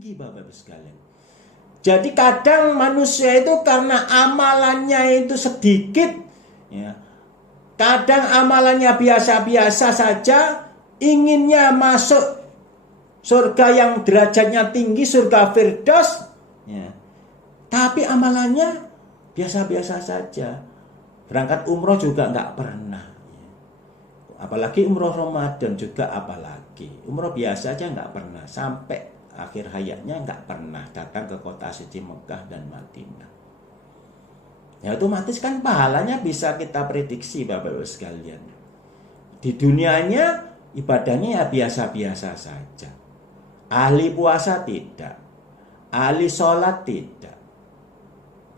tinggi, Bapak Ibu sekalian. Jadi kadang manusia itu karena amalannya itu sedikit, ya, kadang amalannya biasa-biasa saja, inginnya masuk surga yang derajatnya tinggi, surga Firdaus, ya, tapi amalannya biasa-biasa saja. Berangkat umroh juga nggak pernah, ya. Apalagi umroh Ramadan juga, apalagi umroh biasa aja nggak pernah, sampai akhir hayatnya nggak pernah datang ke kota suci Mekah dan Madinah. Ya otomatis kan pahalanya bisa kita prediksi, Bapak Ibu sekalian. Di dunianya ibadahnya ya biasa-biasa saja. Ahli puasa tidak, ahli sholat tidak.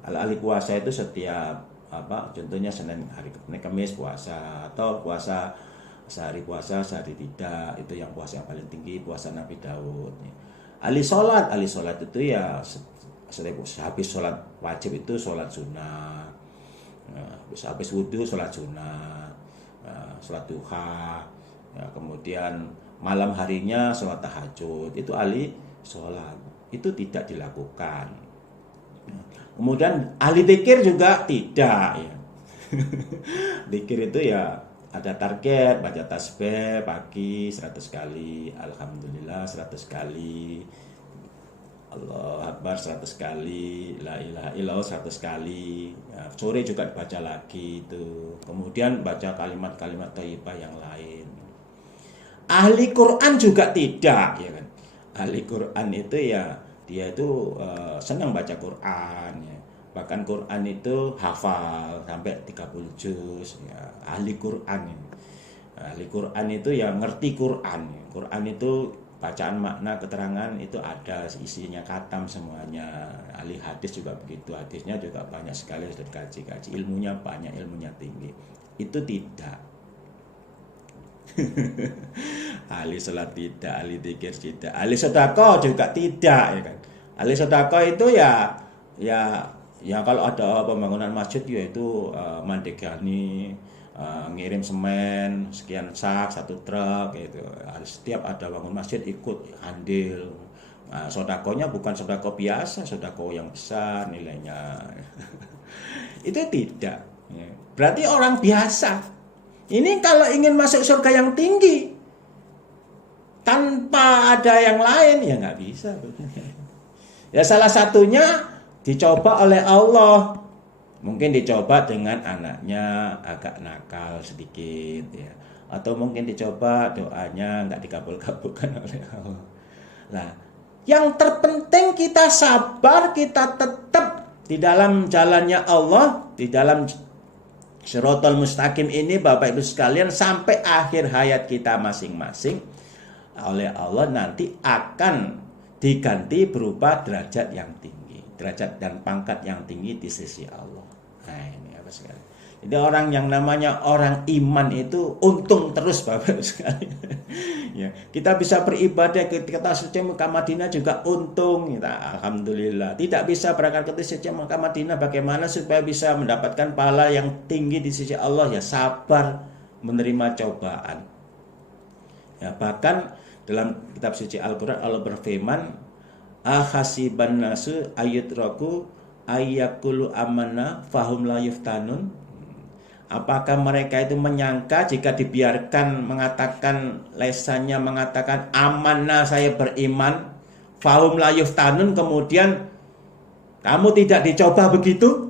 Kalau ahli puasa itu setiap contohnya Senin, hari Kamis puasa, atau puasa sehari puasa sehari tidak, itu yang puasa yang paling tinggi, puasa Nabi Daud. Ahli sholat itu ya habis sholat wajib itu sholat sunnah, habis wudhu sholat sunnah, sholat duha, ya, kemudian malam harinya sholat tahajud, itu ahli sholat. Itu tidak dilakukan. Kemudian ahli dzikir juga tidak, ya. Dzikir itu ya ada target, baca tasbih pagi 100 kali, alhamdulillah 100 kali, Allahu Akbar 100 kali, la ilaha illallah 100 kali, ya, sore juga dibaca lagi itu. Kemudian baca kalimat-kalimat thayyibah yang lain. Ahli Quran juga tidak, ya kan. Ahli Quran itu ya dia itu senang baca Quran, ya. Bahkan Quran itu hafal sampai 30 juz, ya. Ahli Quran ini. Ahli Quran itu ya ngerti Quran. Quran itu bacaan makna keterangan itu ada isinya khatam semuanya. Ahli hadis juga begitu. Hadisnya juga banyak sekali sudah dikaji-kaji. Ilmunya banyak, ilmunya tinggi. Itu tidak. Ahli salat tidak, ahli dzikir tidak, ahli sedekah juga tidak, ya kan. Ahli sedekah itu ya kalau ada pembangunan masjid yaitu mandegani, ngirim semen sekian sak, 1 truk gitu. Setiap ada bangun masjid ikut andil. Sedekahnya bukan sedekah biasa, sedekah yang besar nilainya. Itu tidak. Berarti orang biasa. Ini kalau ingin masuk surga yang tinggi tanpa ada yang lain ya nggak bisa. Ya salah satunya dicoba oleh Allah, mungkin dicoba dengan anaknya agak nakal sedikit, ya, atau mungkin dicoba doanya nggak dikabul-kabulkan oleh Allah. Nah, yang terpenting kita sabar, kita tetap di dalam jalannya Allah, di dalam Shiratal Mustaqim ini, Bapak Ibu sekalian, sampai akhir hayat kita masing-masing oleh Allah nanti akan diganti berupa derajat yang tinggi, derajat dan pangkat yang tinggi di sisi Allah. Nah ini apa sekali. Jadi orang yang namanya orang iman itu untung terus, Bapak sekali. Ya, kita bisa beribadah ketika suci Mekah Madinah juga untung, kita alhamdulillah. Tidak bisa berangkat ke suci Mekah Madinah, bagaimana supaya bisa mendapatkan pahala yang tinggi di sisi Allah? Ya sabar menerima cobaan. Ya, bahkan dalam kitab suci Al-Quran Allah berfirman, ahasiban nasu ayyutraku ayyakulu amanna fahum la yuftanun. Apakah mereka itu menyangka jika dibiarkan mengatakan lesannya mengatakan amanah saya beriman, fahum la yuftanun, kemudian kamu tidak dicoba begitu?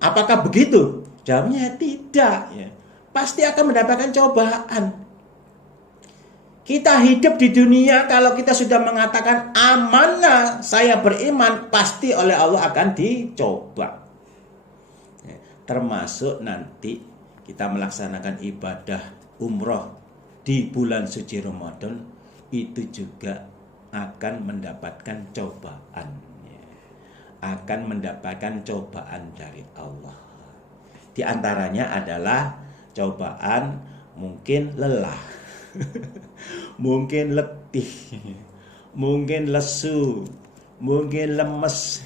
Apakah begitu? Jawabnya tidak, ya. Pasti akan mendapatkan cobaan. Kita hidup di dunia, kalau kita sudah mengatakan amanah saya beriman, pasti oleh Allah akan dicoba. Termasuk nanti kita melaksanakan ibadah umroh di bulan suci Ramadan, itu juga akan mendapatkan cobaan. Akan mendapatkan cobaan dari Allah. Di antaranya adalah cobaan mungkin lelah. Mungkin letih, mungkin lesu, mungkin lemes.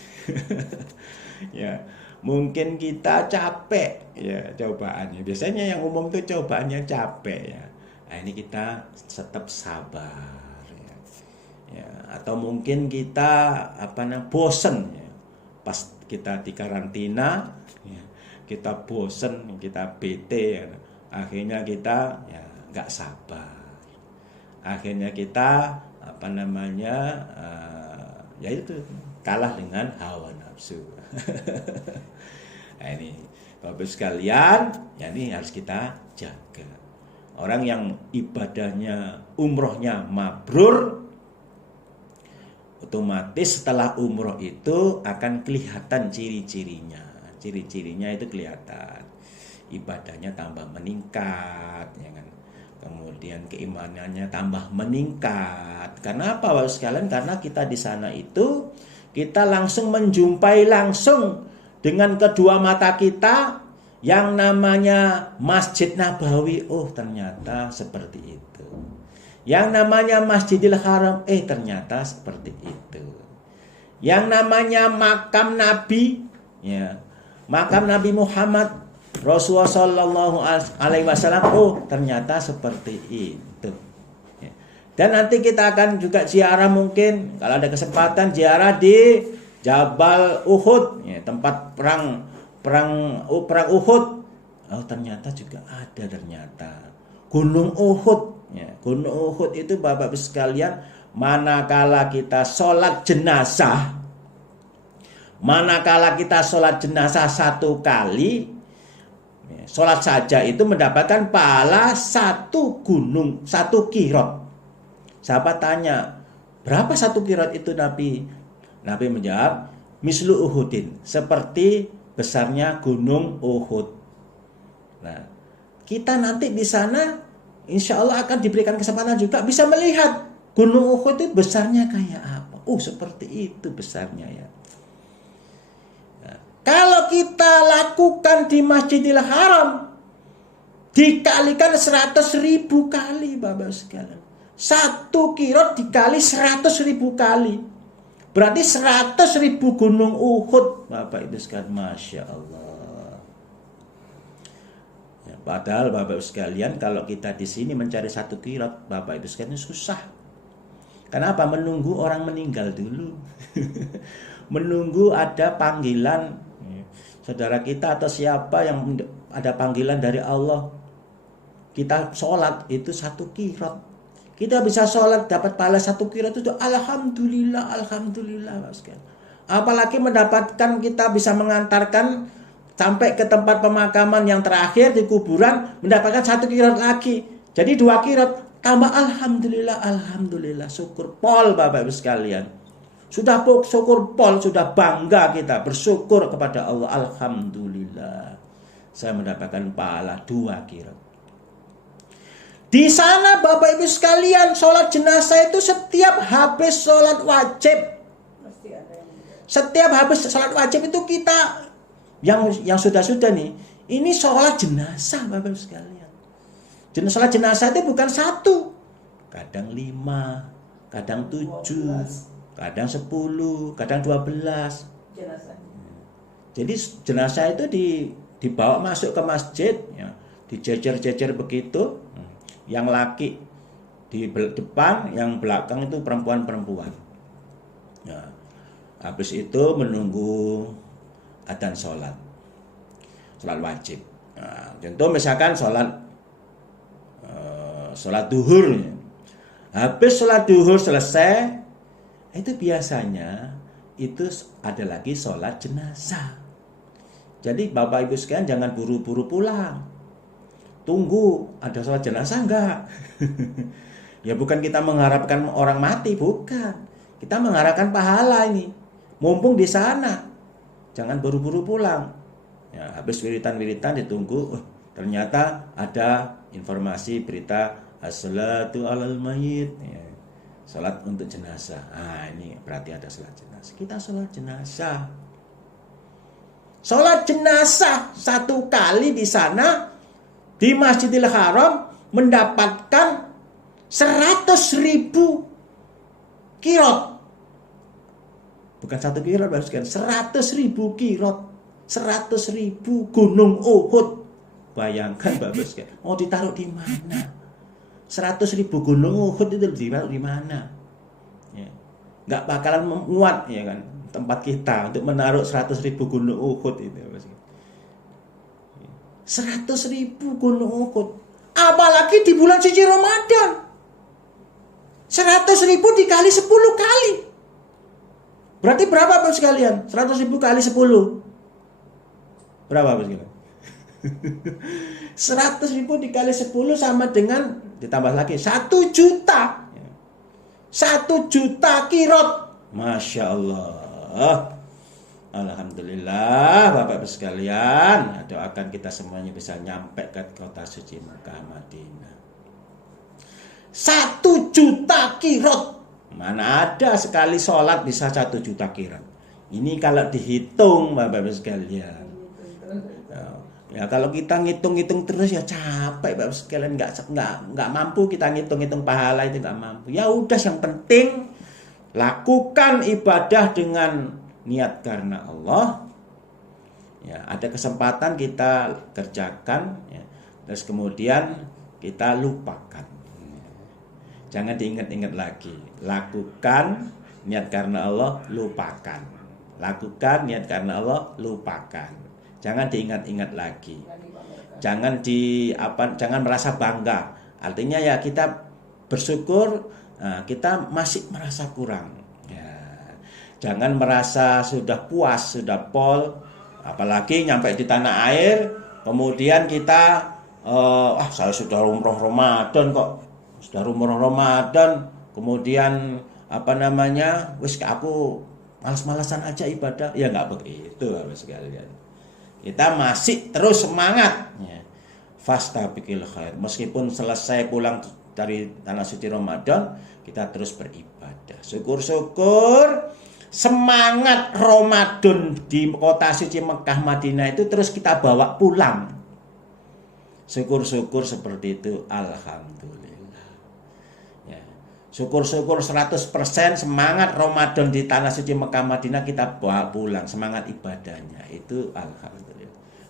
Ya, mungkin kita capek, ya, cobaannya. Biasanya yang umum itu cobaannya capek, ya. Nah, ini kita tetap sabar, ya. Ya, atau mungkin kita bosen ya. Pas kita di karantina ya, kita bosen, kita bete ya. Akhirnya kita ya nggak sabar. Akhirnya kita ya itu kalah dengan hawa nafsu. Nah, ini Bapak sekalian, ya ini harus kita jaga. Orang yang ibadahnya, umrohnya mabrur, otomatis setelah umroh itu akan kelihatan ciri-cirinya. Ciri-cirinya itu kelihatan. Ibadahnya tambah meningkat, ya kan? Kemudian keimanannya tambah meningkat. Karena apa, Bapak sekalian? Karena kita di sana itu kita langsung menjumpai langsung dengan kedua mata kita yang namanya Masjid Nabawi. Oh, ternyata seperti itu. Yang namanya Masjidil Haram, ternyata seperti itu. Yang namanya makam Nabi, ya, makam Nabi Muhammad Rasulullah Shallallahu Alaihi Wasallam, oh ternyata seperti itu. Ya. Dan nanti kita akan juga ziarah, mungkin kalau ada kesempatan ziarah di Jabal Uhud, ya, tempat perang Uhud. Oh ternyata juga ada ternyata Gunung Uhud. Ya, Gunung Uhud itu Bapak Ibu sekalian, manakala kita sholat jenazah satu kali, sholat saja itu mendapatkan pahala satu gunung, satu kirot. Sahabat tanya, berapa satu kirot itu Nabi? Nabi menjawab, mislu Uhudin, seperti besarnya gunung Uhud. Nah, kita nanti di sana insya Allah akan diberikan kesempatan juga bisa melihat gunung Uhud itu besarnya kayak apa. Oh, seperti itu besarnya ya. Kalau kita lakukan di Masjidil Haram, dikalikan 100.000 kali, Bapak sekalian. Satu kirot dikali 100.000 kali. Berarti 100.000 gunung Uhud, Bapak Ibu sekalian. Masya Allah. Ya, padahal Bapak Ibu sekalian, kalau kita di sini mencari satu kirot, Bapak Ibu sekalian, susah. Kenapa? Menunggu orang meninggal dulu. Menunggu ada panggilan saudara kita atau siapa yang ada panggilan dari Allah. Kita sholat itu satu kirot. Kita bisa sholat dapat pahala satu kirot itu alhamdulillah, alhamdulillah. Apalagi mendapatkan, kita bisa mengantarkan sampai ke tempat pemakaman yang terakhir di kuburan, mendapatkan satu kirot lagi. Jadi 2 kirot tambah alhamdulillah, alhamdulillah. Syukur pol Bapak Ibu sekalian. Sudah syukur pol, sudah bangga kita, bersyukur kepada Allah. Alhamdulillah, saya mendapatkan pahala 2 kirot. Di sana Bapak Ibu sekalian, sholat jenazah itu setiap habis sholat wajib, setiap habis sholat wajib itu kita yang sudah nih, ini sholat jenazah Bapak Ibu sekalian. Sholat jenazah itu bukan 1, kadang 5, kadang 7, kadang 10, kadang 12. Jadi jenazah itu dibawa masuk ke masjid, ya, dijejer-jejer begitu. Yang laki di depan, yang belakang itu perempuan-perempuan. Ya. Habis itu menunggu adzan sholat wajib. Nah, contoh misalkan sholat duhur. Habis sholat duhur selesai, itu biasanya itu ada lagi sholat jenazah. Jadi Bapak Ibu sekalian jangan buru-buru pulang. Tunggu ada sholat jenazah enggak? Ya bukan kita mengharapkan orang mati, bukan. Kita mengharapkan pahala ini. Mumpung di sana, jangan buru-buru pulang. Ya, habis wiritan-wiritan ditunggu, ternyata ada informasi berita as-salatu alal mayyit. Ya. Salat untuk jenazah. Ini berarti ada salat jenazah. Kita salat jenazah. Salat jenazah 1 kali di sana di Masjidil Haram mendapatkan 100.000 kirot. Bukan 1 kirot, Bapak, 100.000 kirot. 100.000 gunung Uhud. Bayangkan Bapak, mau ditaruh di mana? 100.000 gunung Uhud itu ditaruh di mana? Ya. nggak bakalan muat ya kan tempat kita untuk menaruh 100.000 gunung Uhud itu. 100.000 gunung Uhud. Apalagi di bulan suci Ramadan. 100.000 dikali 10 kali. Berarti berapa Bapak sekalian? 100.000 kali 10. Berapa Bapak sekalian? 100.000 dikali 10 sama dengan, ditambah lagi 1 juta. 1 juta kirot. Masya Allah. Alhamdulillah Bapak Ibu sekalian, doakan kita semuanya bisa nyampe ke kota suci Mekah Madinah. 1 juta kirot. Mana ada sekali sholat bisa 1 juta kirot. Ini kalau dihitung Bapak Ibu sekalian. Ya kalau kita ngitung-ngitung terus ya capek Bapak Ibu sekalian, nggak mampu kita ngitung-ngitung pahala itu, nggak mampu. Ya udah, yang penting lakukan ibadah dengan niat karena Allah. Ya, ada kesempatan kita kerjakan ya. Terus kemudian kita lupakan. Jangan diingat-ingat lagi. Lakukan niat karena Allah, lupakan. Lakukan niat karena Allah, lupakan. Jangan diingat-ingat lagi. Jangan merasa bangga. Artinya ya kita bersyukur, kita masih merasa kurang. Jangan merasa sudah puas, sudah pol, apalagi nyampe di tanah air, kemudian kita, saya sudah umroh Ramadan kok, kemudian wis aku malas-malasan aja ibadah, ya nggak begitu Bapak sekalian. Kita masih terus semangat, ya. Fastabiqul khair, meskipun selesai pulang dari tanah suci Ramadan, kita terus beribadah. Syukur-syukur semangat Ramadan di kota suci Mekah Madinah itu terus kita bawa pulang. Syukur-syukur seperti itu, alhamdulillah. Ya. Syukur-syukur 100% semangat Ramadan di tanah suci Mekah Madinah kita bawa pulang, semangat ibadahnya itu alhamdulillah.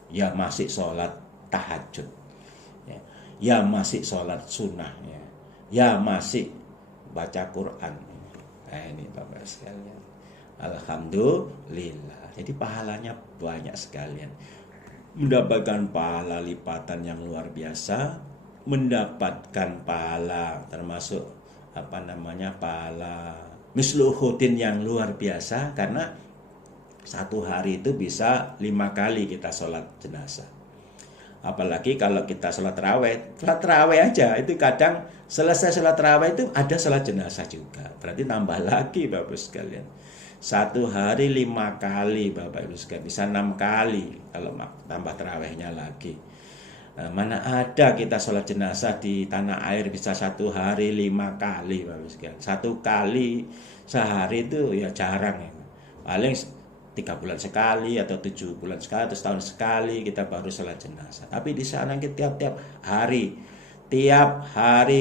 Ya masih sholat tahajud, ya masih sholat sunnah, ya masih baca Quran. Nah ini Bapak sekalian, alhamdulillah. Jadi pahalanya banyak sekalian. Mendapatkan pahala lipatan yang luar biasa, mendapatkan pahala termasuk pahala misluhudin yang luar biasa, karena satu hari itu bisa 5 kali kita sholat jenazah. Apalagi kalau kita sholat terawih aja itu kadang selesai sholat terawih itu ada sholat jenazah juga. Berarti tambah lagi Bapak sekalian. Satu hari 5 kali Bapak Ibu sekalian, bisa 6 kali kalau tambah terawihnya lagi. Mana ada kita sholat jenazah di tanah air bisa satu hari 5 kali Bapak sekalian. 1 kali sehari itu ya jarang ya. Paling 3 bulan sekali atau 7 bulan sekali atau setahun sekali kita baru sholat jenazah. Tapi di sana kita tiap hari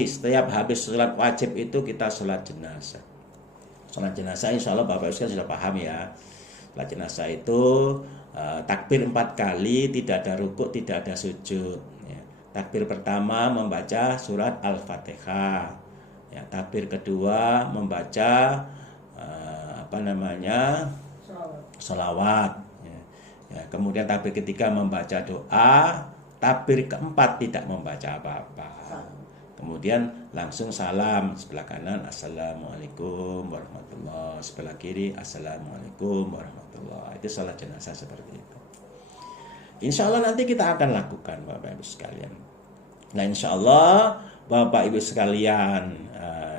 setiap habis sholat wajib itu kita sholat jenazah. Sholat jenazah insya Allah Bapak Ibu sudah paham ya. Sholat jenazah itu takbir 4 kali, tidak ada rukuk, tidak ada sujud. Ya. Takbir pertama membaca surat Al-Fatihah. Ya, takbir kedua membaca sholawat. Ya, kemudian takbir ketiga membaca doa, takbir keempat tidak membaca apa-apa. Kemudian langsung salam, sebelah kanan assalamualaikum warahmatullahi, sebelah kiri assalamualaikum warahmatullahi. Itu sholat jenazah seperti itu. Insya Allah nanti kita akan lakukan Bapak Ibu sekalian. Nah insya Allah Bapak Ibu sekalian,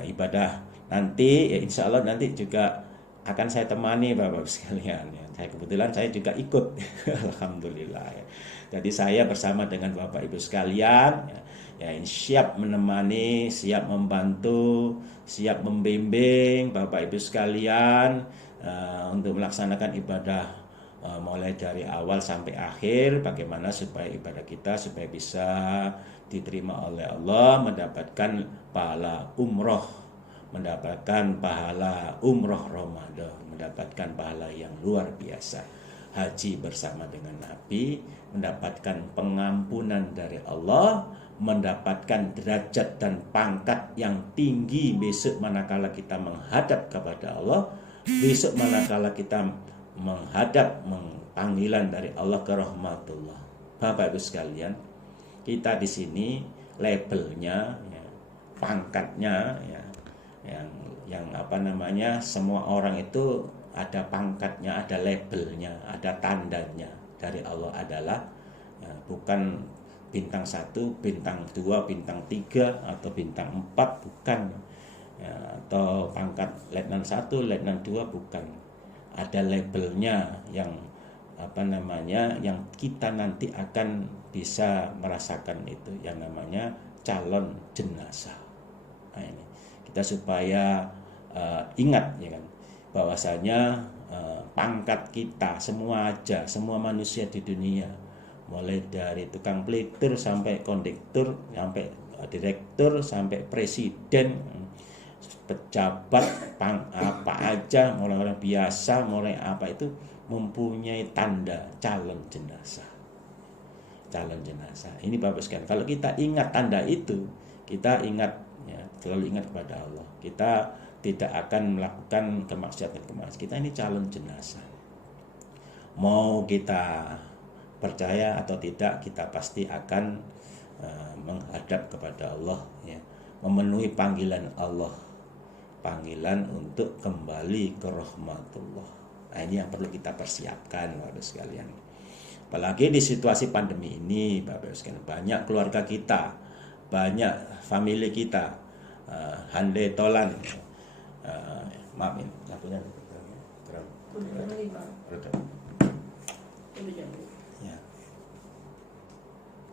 ibadah nanti ya insya Allah nanti juga akan saya temani Bapak Ibu sekalian ya. Kebetulan saya juga ikut alhamdulillah ya. Jadi saya bersama dengan Bapak Ibu sekalian ya, siap menemani, siap membantu, siap membimbing Bapak Ibu sekalian untuk melaksanakan ibadah mulai dari awal sampai akhir, bagaimana supaya ibadah kita supaya bisa diterima oleh Allah, mendapatkan pahala umroh, mendapatkan pahala umroh Ramadan, mendapatkan pahala yang luar biasa, haji bersama dengan Nabi, mendapatkan pengampunan dari Allah, mendapatkan derajat dan pangkat yang tinggi besok manakala kita menghadap kepada Allah, besok manakala kita menghadap panggilan dari Allah ke rahmatullah. Bapak Ibu sekalian, kita di sini labelnya, ya, pangkatnya, ya, yang apa namanya, semua orang itu ada pangkatnya, ada labelnya, ada tandanya dari Allah adalah, ya, bukan bintang 1, bintang 2, bintang 3 atau bintang 4, bukan, ya, atau pangkat letnan 1, letnan 2, bukan. Ada labelnya yang apa namanya, yang kita nanti akan bisa merasakan itu yang namanya calon jenazah. Nah, ini kita supaya ingat, ya kan, bahwasanya pangkat kita semua manusia di dunia, mulai dari tukang pelitur sampai kondektur, sampai direktur, sampai presiden, pejabat, apa aja, mulai orang biasa, mulai apa itu mempunyai tanda calon jenazah. Calon jenazah. Ini Bapak sekalian, kalau kita ingat tanda itu, kita ingat, ya, selalu ingat kepada Allah. Kita tidak akan melakukan kemaksiatan. Kita ini calon jenazah. Mau kita percaya atau tidak, kita pasti akan menghadap kepada Allah, ya, memenuhi panggilan Allah, panggilan untuk kembali ke rahmatullah. Nah, ini yang perlu kita persiapkan, Bapak sekalian. Apalagi di situasi pandemi ini, Bapak sekalian, banyak keluarga kita, banyak family kita handai tolan, maaf ini lampunya ya,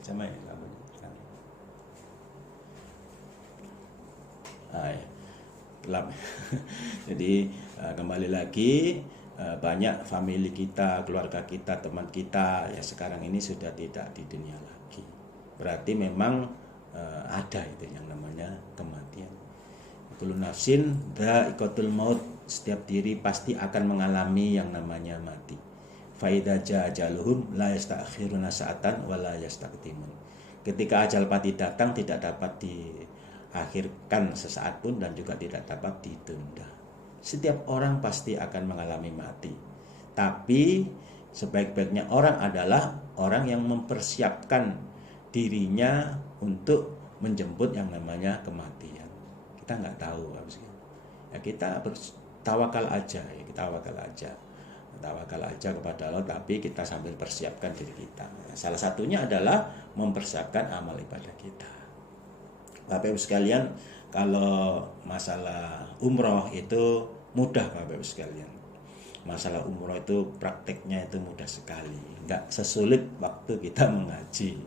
sama ya lampunya. Gelap. Jadi kembali lagi, banyak family kita, keluarga kita, teman kita ya sekarang ini sudah tidak di dunia lagi. Berarti memang ada itu yang namanya kematian. Kullu nafsin dha'iqatul maut, setiap diri pasti akan mengalami yang namanya mati. Fa idza jaa ajaluhum la yasta'khiruna sa'atan wa la yastaqdimun. Ketika ajal pasti datang, tidak dapat diakhirkan sesaat pun dan juga tidak dapat ditunda. Setiap orang pasti akan mengalami mati. Tapi sebaik-baiknya orang adalah orang yang mempersiapkan dirinya untuk menjemput yang namanya kematian. Kita nggak tahu, ya, kita tawakal aja, ya, kita tawakal aja kepada Allah, tapi kita sambil persiapkan diri kita. Salah satunya adalah mempersiapkan amal ibadah kita. Bapak Ibu sekalian, kalau masalah umroh itu mudah, Bapak Ibu sekalian. Masalah umroh itu prakteknya itu mudah sekali, nggak sesulit waktu kita mengaji.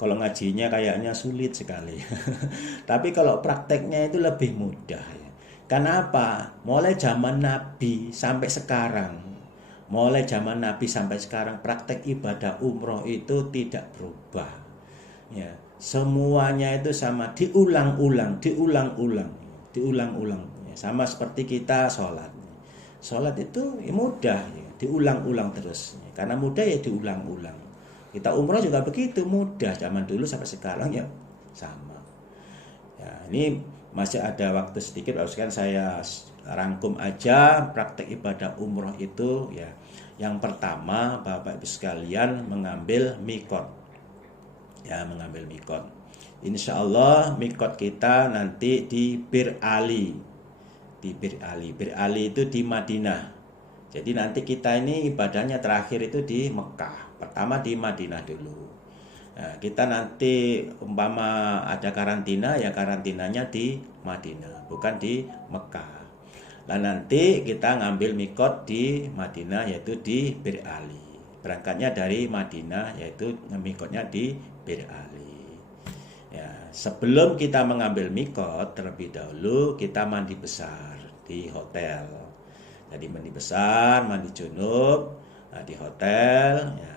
Kalau ngajinya kayaknya sulit sekali. Tapi kalau prakteknya itu lebih mudah, ya. Kenapa? Mulai zaman Nabi sampai sekarang, praktek ibadah umroh itu tidak berubah. Ya, semuanya itu sama, diulang-ulang. Ya, sama seperti kita sholat. Sholat itu ya mudah, ya, diulang-ulang terus. Ya, karena mudah ya diulang-ulang. Kita umroh juga begitu, mudah zaman dulu sampai sekarang ya sama. Ya, ini masih ada waktu sedikit, sekarang saya rangkum aja praktek ibadah umroh itu, ya. Yang pertama, Bapak Ibu sekalian, mengambil mikot. Ya, mengambil mikot. Insya Allah mikot kita nanti di Bir Ali. Bir Ali itu di Madinah. Jadi nanti kita ini ibadahnya terakhir itu di Mekah. Pertama di Madinah dulu. Nah, kita nanti umpama ada karantina, ya karantinanya di Madinah, bukan di Mekah. Nah, nanti kita ngambil mikot di Madinah, yaitu di Bir Ali. Berangkatnya dari Madinah, yaitu mikotnya di Bir Ali. Ya, sebelum kita mengambil mikot, terlebih dahulu kita mandi besar di hotel. Jadi mandi besar, mandi junub, nah, di hotel, ya,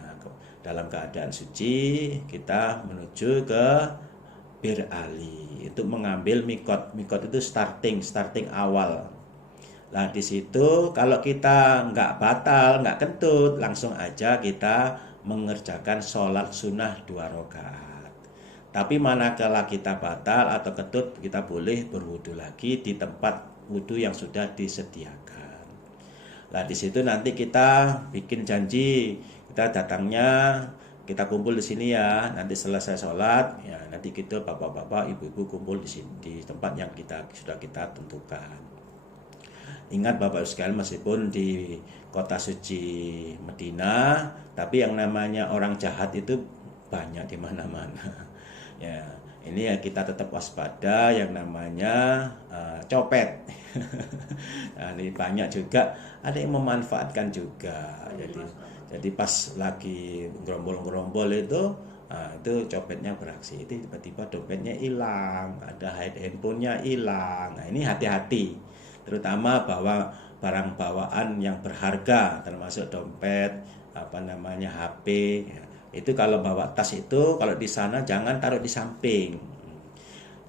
dalam keadaan suci kita menuju ke Bir Ali untuk mengambil mikot. Mikot itu starting awal. Nah, di situ kalau kita nggak batal, nggak kentut, langsung aja kita mengerjakan sholat sunnah 2 rakaat. Tapi manakala kita batal atau ketut, kita boleh berwudu lagi di tempat wudu yang sudah disediakan. Nah, di situ nanti kita bikin janji, kita datangnya, kita kumpul di sini ya. Nanti selesai sholat, ya nanti kita bapak-bapak, ibu-ibu kumpul di sini, di tempat yang sudah kita tentukan. Ingat Bapak sekalian, meskipun di kota suci Medina, tapi yang namanya orang jahat itu banyak di mana-mana. Ya, ini ya kita tetap waspada yang namanya copet. Nah, ini banyak juga, ada yang memanfaatkan juga. Jadi pas lagi gerombol-gerombol itu copetnya beraksi, itu tiba-tiba dompetnya hilang, ada handphonenya hilang. Nah, ini hati-hati, terutama bawa barang bawaan yang berharga, termasuk dompet, HP. Itu kalau bawa tas itu, kalau di sana jangan taruh di samping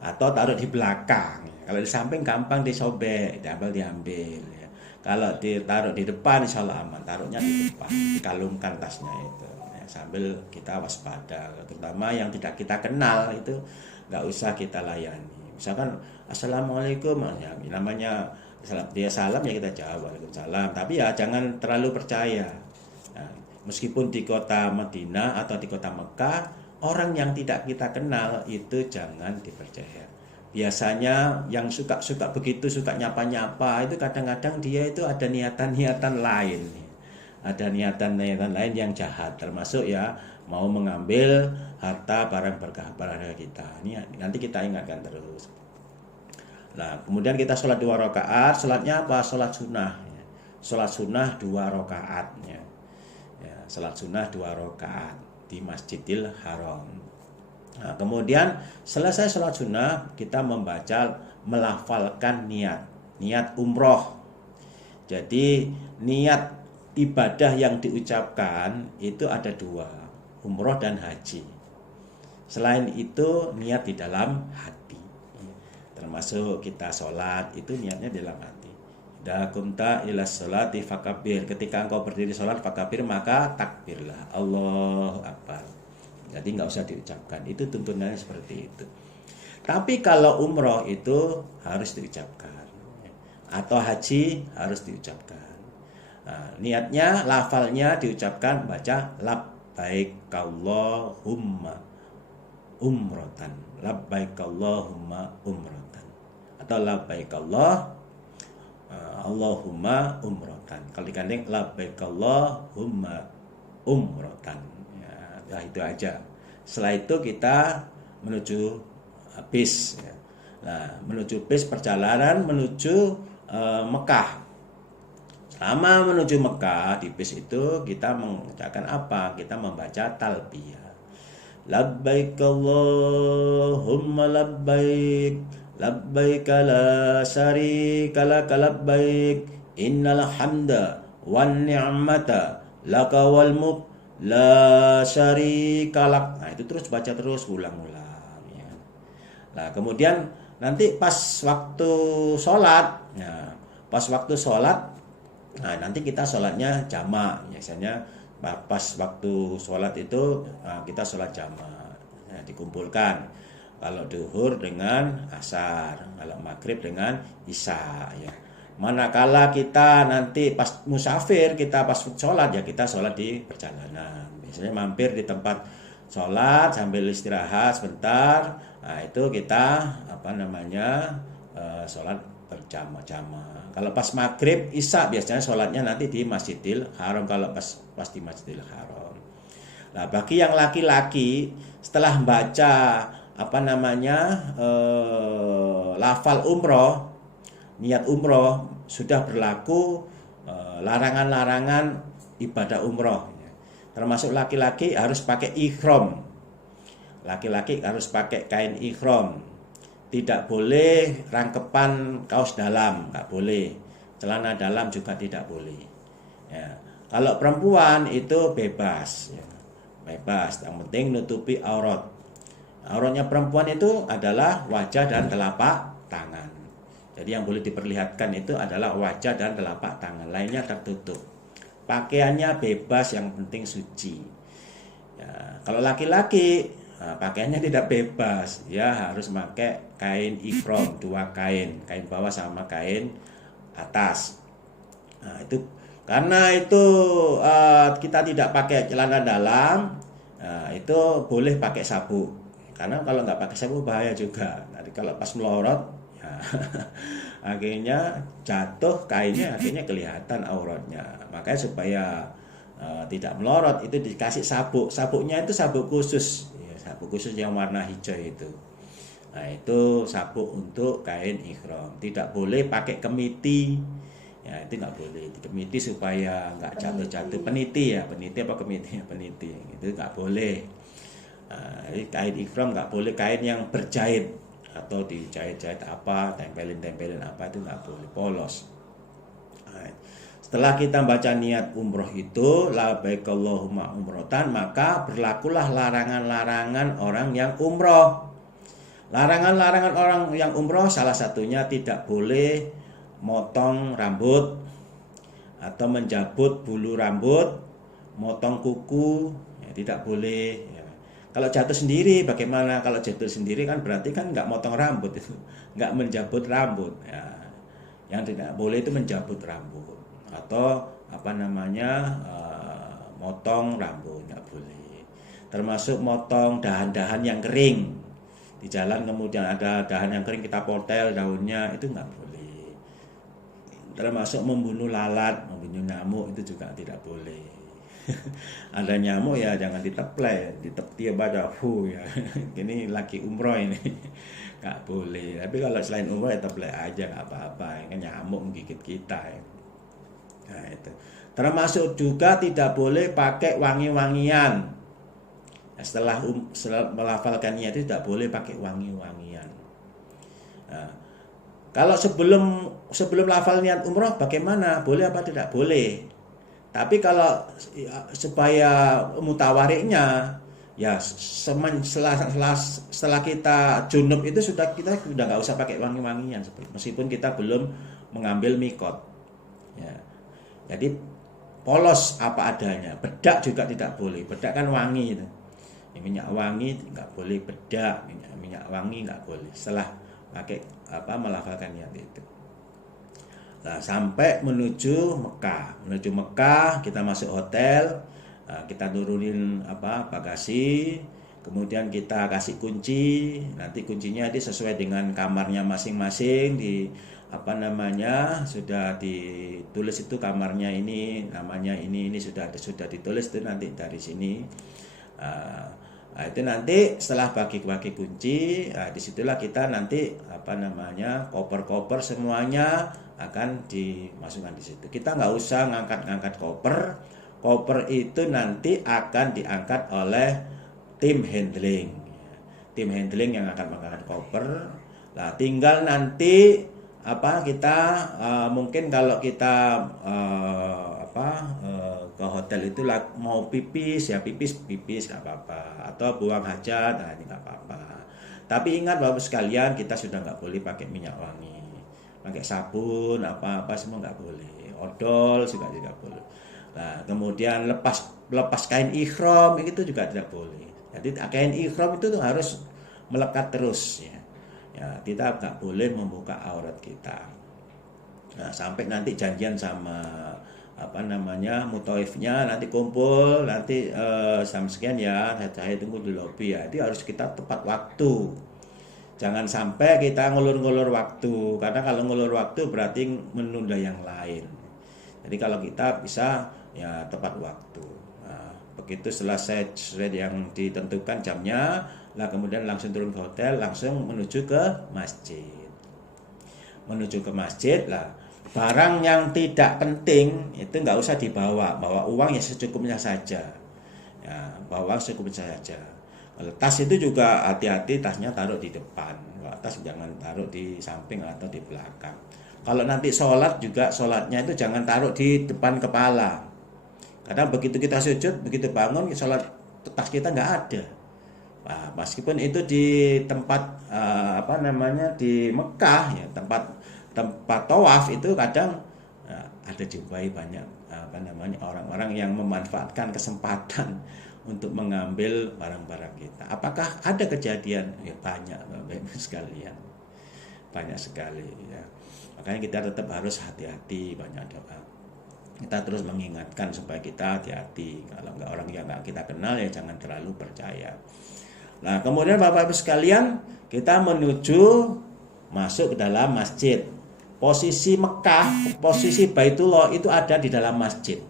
atau taruh di belakang. Kalau di samping gampang disobek, diambil. Ya. Kalau ditaruh di depan, insya Allah aman. Taruhnya di depan, dikalungkan tasnya itu. Ya, sambil kita waspada, terutama yang tidak kita kenal itu nggak usah kita layani. Misalkan Assalamualaikum, ya, namanya dia salam ya kita jawab Waalaikumsalam. Tapi ya jangan terlalu percaya. Nah, meskipun di kota Madinah atau di kota Mekah, orang yang tidak kita kenal itu jangan dipercaya. Biasanya yang suka begitu, suka nyapa-nyapa, itu kadang-kadang dia itu ada niatan-niatan lain. Ada niatan-niatan lain yang jahat, termasuk ya mau mengambil harta barang berharga kita. Ini nanti kita ingatkan terus. Nah, kemudian kita sholat 2 rakaat. Sholatnya apa? Sholat sunnah. Sholat sunnah 2 rakaat. Ya, sholat sunnah 2 rakaat di Masjidil Haram. Nah, kemudian selesai sholat sunnah, kita melafalkan niat umroh. Jadi niat ibadah yang diucapkan itu ada 2, umroh dan haji. Selain itu niat di dalam hati, termasuk kita sholat itu niatnya di dalam hati. Da kumta ila sholati fakabir, ketika engkau berdiri sholat fakabir, maka takbirlah, Allahu Akbar. Jadi nggak usah diucapkan, itu tuntunannya seperti itu. Tapi kalau umroh itu harus diucapkan, atau haji harus diucapkan. Nah, niatnya, lafalnya diucapkan, baca labbaik Allahumma umrotan, labbaik Allahumma umrotan, atau labbaik Allahumma umrotan. Kalau digandeng labbaik Allahumma umrotan. Ya, itu aja. Setelah itu kita menuju bis. Ya. Nah, menuju bis, perjalanan menuju Mekah. Selama menuju Mekah di bis itu kita mengucapkan apa? Kita membaca talbiyah. Labbaik Allahumma labbaik, labbaik la syarika lak labbaik, innal hamda wan ni'mata laka wal mulk la syarika lak. Nah, itu terus baca terus ulang-ulang ya. Nah, kemudian nanti pas waktu sholat, ya, nah nanti kita sholatnya jamak. Biasanya pas waktu sholat itu kita sholat jamak, ya, dikumpulkan. Kalau duhur dengan asar, kalau maghrib dengan isya, ya. Manakala kita nanti pas musafir, kita pas sholat ya kita sholat di perjalanan. Biasanya mampir di tempat sholat sambil istirahat sebentar. Nah, itu kita sholat berjamaah. Kalau pas maghrib, isya biasanya sholatnya nanti di Masjidil Haram. Kalau pas di Masjidil Haram. Nah, bagi yang laki-laki setelah baca lafal umroh, niat umroh, sudah berlaku larangan-larangan ibadah umroh. Termasuk laki-laki harus pakai ihram. Laki-laki harus pakai kain ihram. Tidak boleh rangkepan kaos dalam, nggak boleh. Celana dalam juga tidak boleh. Ya. Kalau perempuan itu bebas, ya. Bebas. Yang penting nutupi aurat. Auratnya perempuan itu adalah wajah dan telapak tangan. Jadi yang boleh diperlihatkan itu adalah wajah dan telapak tangan, lainnya tertutup. Pakaiannya bebas, yang penting suci. Ya, kalau laki-laki pakaiannya tidak bebas, ya harus pakai kain ihram, 2 kain, kain bawah sama kain atas. Nah, itu karena itu kita tidak pakai celana dalam, itu boleh pakai sabuk. Karena kalau nggak pakai sabuk bahaya juga. Nanti kalau pas melorot, ya, akhirnya jatuh kainnya, akhirnya kelihatan auratnya. Makanya supaya tidak melorot itu dikasih sabuk. Sabuknya itu sabuk khusus, ya, sabuk khusus yang warna hijau itu. Nah, itu sabuk untuk kain ihram. Tidak boleh pakai kemiti. Ya, itu nggak boleh. Kemiti supaya nggak jatuh-jatuh. Peniti ya, peniti apa kemiti? Peniti. Itu nggak boleh. Kain ihram nggak boleh kain yang berjahit atau dijahit-jahit apa, tempelin-tempelin apa, itu nggak boleh, polos. Nah, setelah kita baca niat umroh itu, labbaik Allahumma umrotan, maka berlakulah larangan-larangan orang yang umroh. Larangan-larangan orang yang umroh salah satunya tidak boleh motong rambut atau menjabut bulu rambut, motong kuku, ya, tidak boleh. Ya. Kalau jatuh sendiri bagaimana? Kalau jatuh sendiri kan berarti kan nggak motong rambut itu, nggak menjabut rambut. Ya. Yang tidak boleh itu menjabut rambut atau apa namanya motong rambut, nggak boleh. Termasuk motong dahan-dahan yang kering di jalan, kemudian ada dahan yang kering kita potel daunnya, itu nggak boleh. Termasuk membunuh lalat, membunuh nyamuk, itu juga tidak boleh. Ada nyamuk ya jangan diteplai, ditepti pada ya. Ini lagi umroh ini, nggak boleh. Tapi kalau selain umroh ya teplai aja, nggak apa-apa. Kan nyamuk menggigit kita. Ya. Nah, itu. Termasuk juga tidak boleh pakai wangi-wangian. Setelah melafalkan niat itu tidak boleh pakai wangi-wangian. Nah, kalau sebelum lafal niat umroh bagaimana? Boleh apa tidak boleh? Tapi kalau supaya mutawariknya ya setelah kita junub itu kita sudah nggak usah pakai wangi-wangian meskipun kita belum mengambil mikot. Ya. Jadi polos apa adanya. Bedak juga tidak boleh. Bedak kan wangi itu. Ya, minyak wangi nggak boleh, bedak, minyak wangi nggak boleh. Setelah pakai melafalkan niat itu. Nah, sampai menuju Mekah kita masuk hotel, kita turunin bagasi, kemudian kita kasih kunci. Nanti kuncinya itu sesuai dengan kamarnya masing-masing, sudah ditulis itu kamarnya ini, namanya ini sudah ditulis itu nanti dari sini. Nah, itu nanti setelah bagi-bagi kunci, disitulah kita nanti koper-koper semuanya akan dimasukkan di situ. Kita nggak usah ngangkat-ngangkat koper. Koper itu nanti akan diangkat oleh tim handling. Tim handling yang akan mengangkat koper. Nah, tinggal nanti kita mungkin kalau kita ke hotel itu mau pipis ya pipis nggak apa-apa, atau buang hajat, nah ini nggak apa-apa. Tapi ingat Bapak sekalian, kita sudah nggak boleh pakai minyak wangi, pakai sabun apa semua nggak boleh, odol juga tidak boleh. Nah, kemudian lepas kain ihram itu juga tidak boleh. Jadi kain ihram itu tuh harus melekat terus ya. Ya, kita nggak boleh membuka aurat kita. Nah, sampai nanti janjian sama mutawifnya, nanti kumpul, nanti jam sekian ya, saya tunggu di lobi ya. Itu harus kita tepat waktu. Jangan sampai kita ngulur-ngulur waktu, karena kalau ngulur waktu berarti menunda yang lain. Jadi kalau kita bisa ya tepat waktu. Nah, begitu selesai sesuai yang ditentukan jamnya, lah kemudian langsung turun ke hotel, langsung menuju ke masjid. Menuju ke masjid lah. Barang yang tidak penting itu nggak usah dibawa, bawa uang ya secukupnya saja. Ya, bawa secukupnya saja. Kalau tas itu juga hati-hati, tasnya taruh di depan. Kalau tas jangan taruh di samping atau di belakang. Kalau nanti sholat juga, sholatnya itu jangan taruh di depan kepala. Karena begitu kita sujud, begitu bangun, sholat tas kita nggak ada. Nah, meskipun itu di tempat di Mekah ya, tempat tawaf itu kadang ada jumpai banyak orang-orang yang memanfaatkan kesempatan untuk mengambil barang-barang kita. Apakah ada kejadian? Ya banyak, Bapak sekalian. Banyak sekali ya. Makanya kita tetap harus hati-hati, banyak doa. Kita terus mengingatkan supaya kita hati-hati. Kalau nggak orang yang nggak kita kenal ya jangan terlalu percaya. Nah, kemudian Bapak-Ibu sekalian, kita menuju masuk ke dalam masjid. Posisi Mekah, posisi Baitullah itu ada di dalam masjid.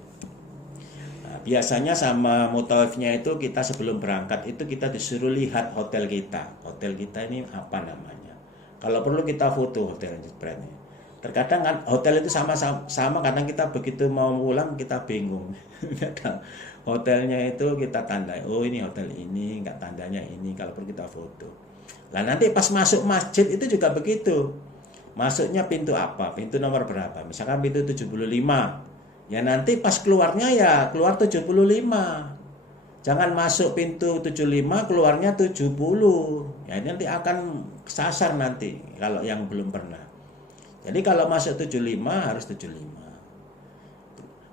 Nah, biasanya sama mutawifnya itu kita sebelum berangkat itu kita disuruh lihat hotel kita. Hotel kita ini apa namanya? Kalau perlu kita foto hotel ini. Terkadang kan hotel itu sama kadang kita begitu mau pulang kita bingung. Hotelnya itu kita tandai, oh ini hotel ini, enggak tandanya ini, kalau perlu kita foto. Nah nanti pas masuk masjid itu juga begitu. Masuknya pintu apa? Pintu nomor berapa? Misalkan pintu 75. Ya nanti pas keluarnya ya keluar 75. Jangan masuk pintu 75 keluarnya 70. Ya ini nanti akan kesasar nanti kalau yang belum pernah. Jadi kalau masuk 75 harus 75.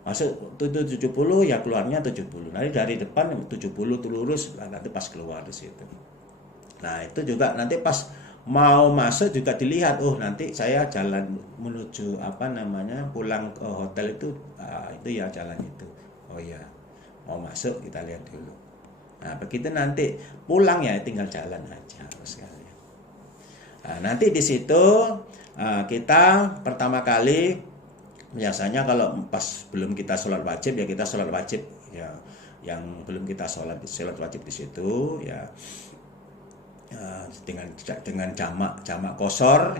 Masuk 70 ya keluarnya 70. Nanti dari depan 70 tuh lurus, nanti pas keluar di situ. Nah, itu juga nanti pas mau masuk juga dilihat, oh nanti saya jalan menuju pulang ke hotel itu ya jalan itu. Oh iya. Mau masuk kita lihat dulu. Nah, begitu nanti pulang ya tinggal jalan aja sekali. Nah, nanti di situ kita pertama kali biasanya kalau pas belum kita sholat wajib ya kita sholat wajib ya, yang belum kita sholat wajib di situ ya, dengan jamak kosor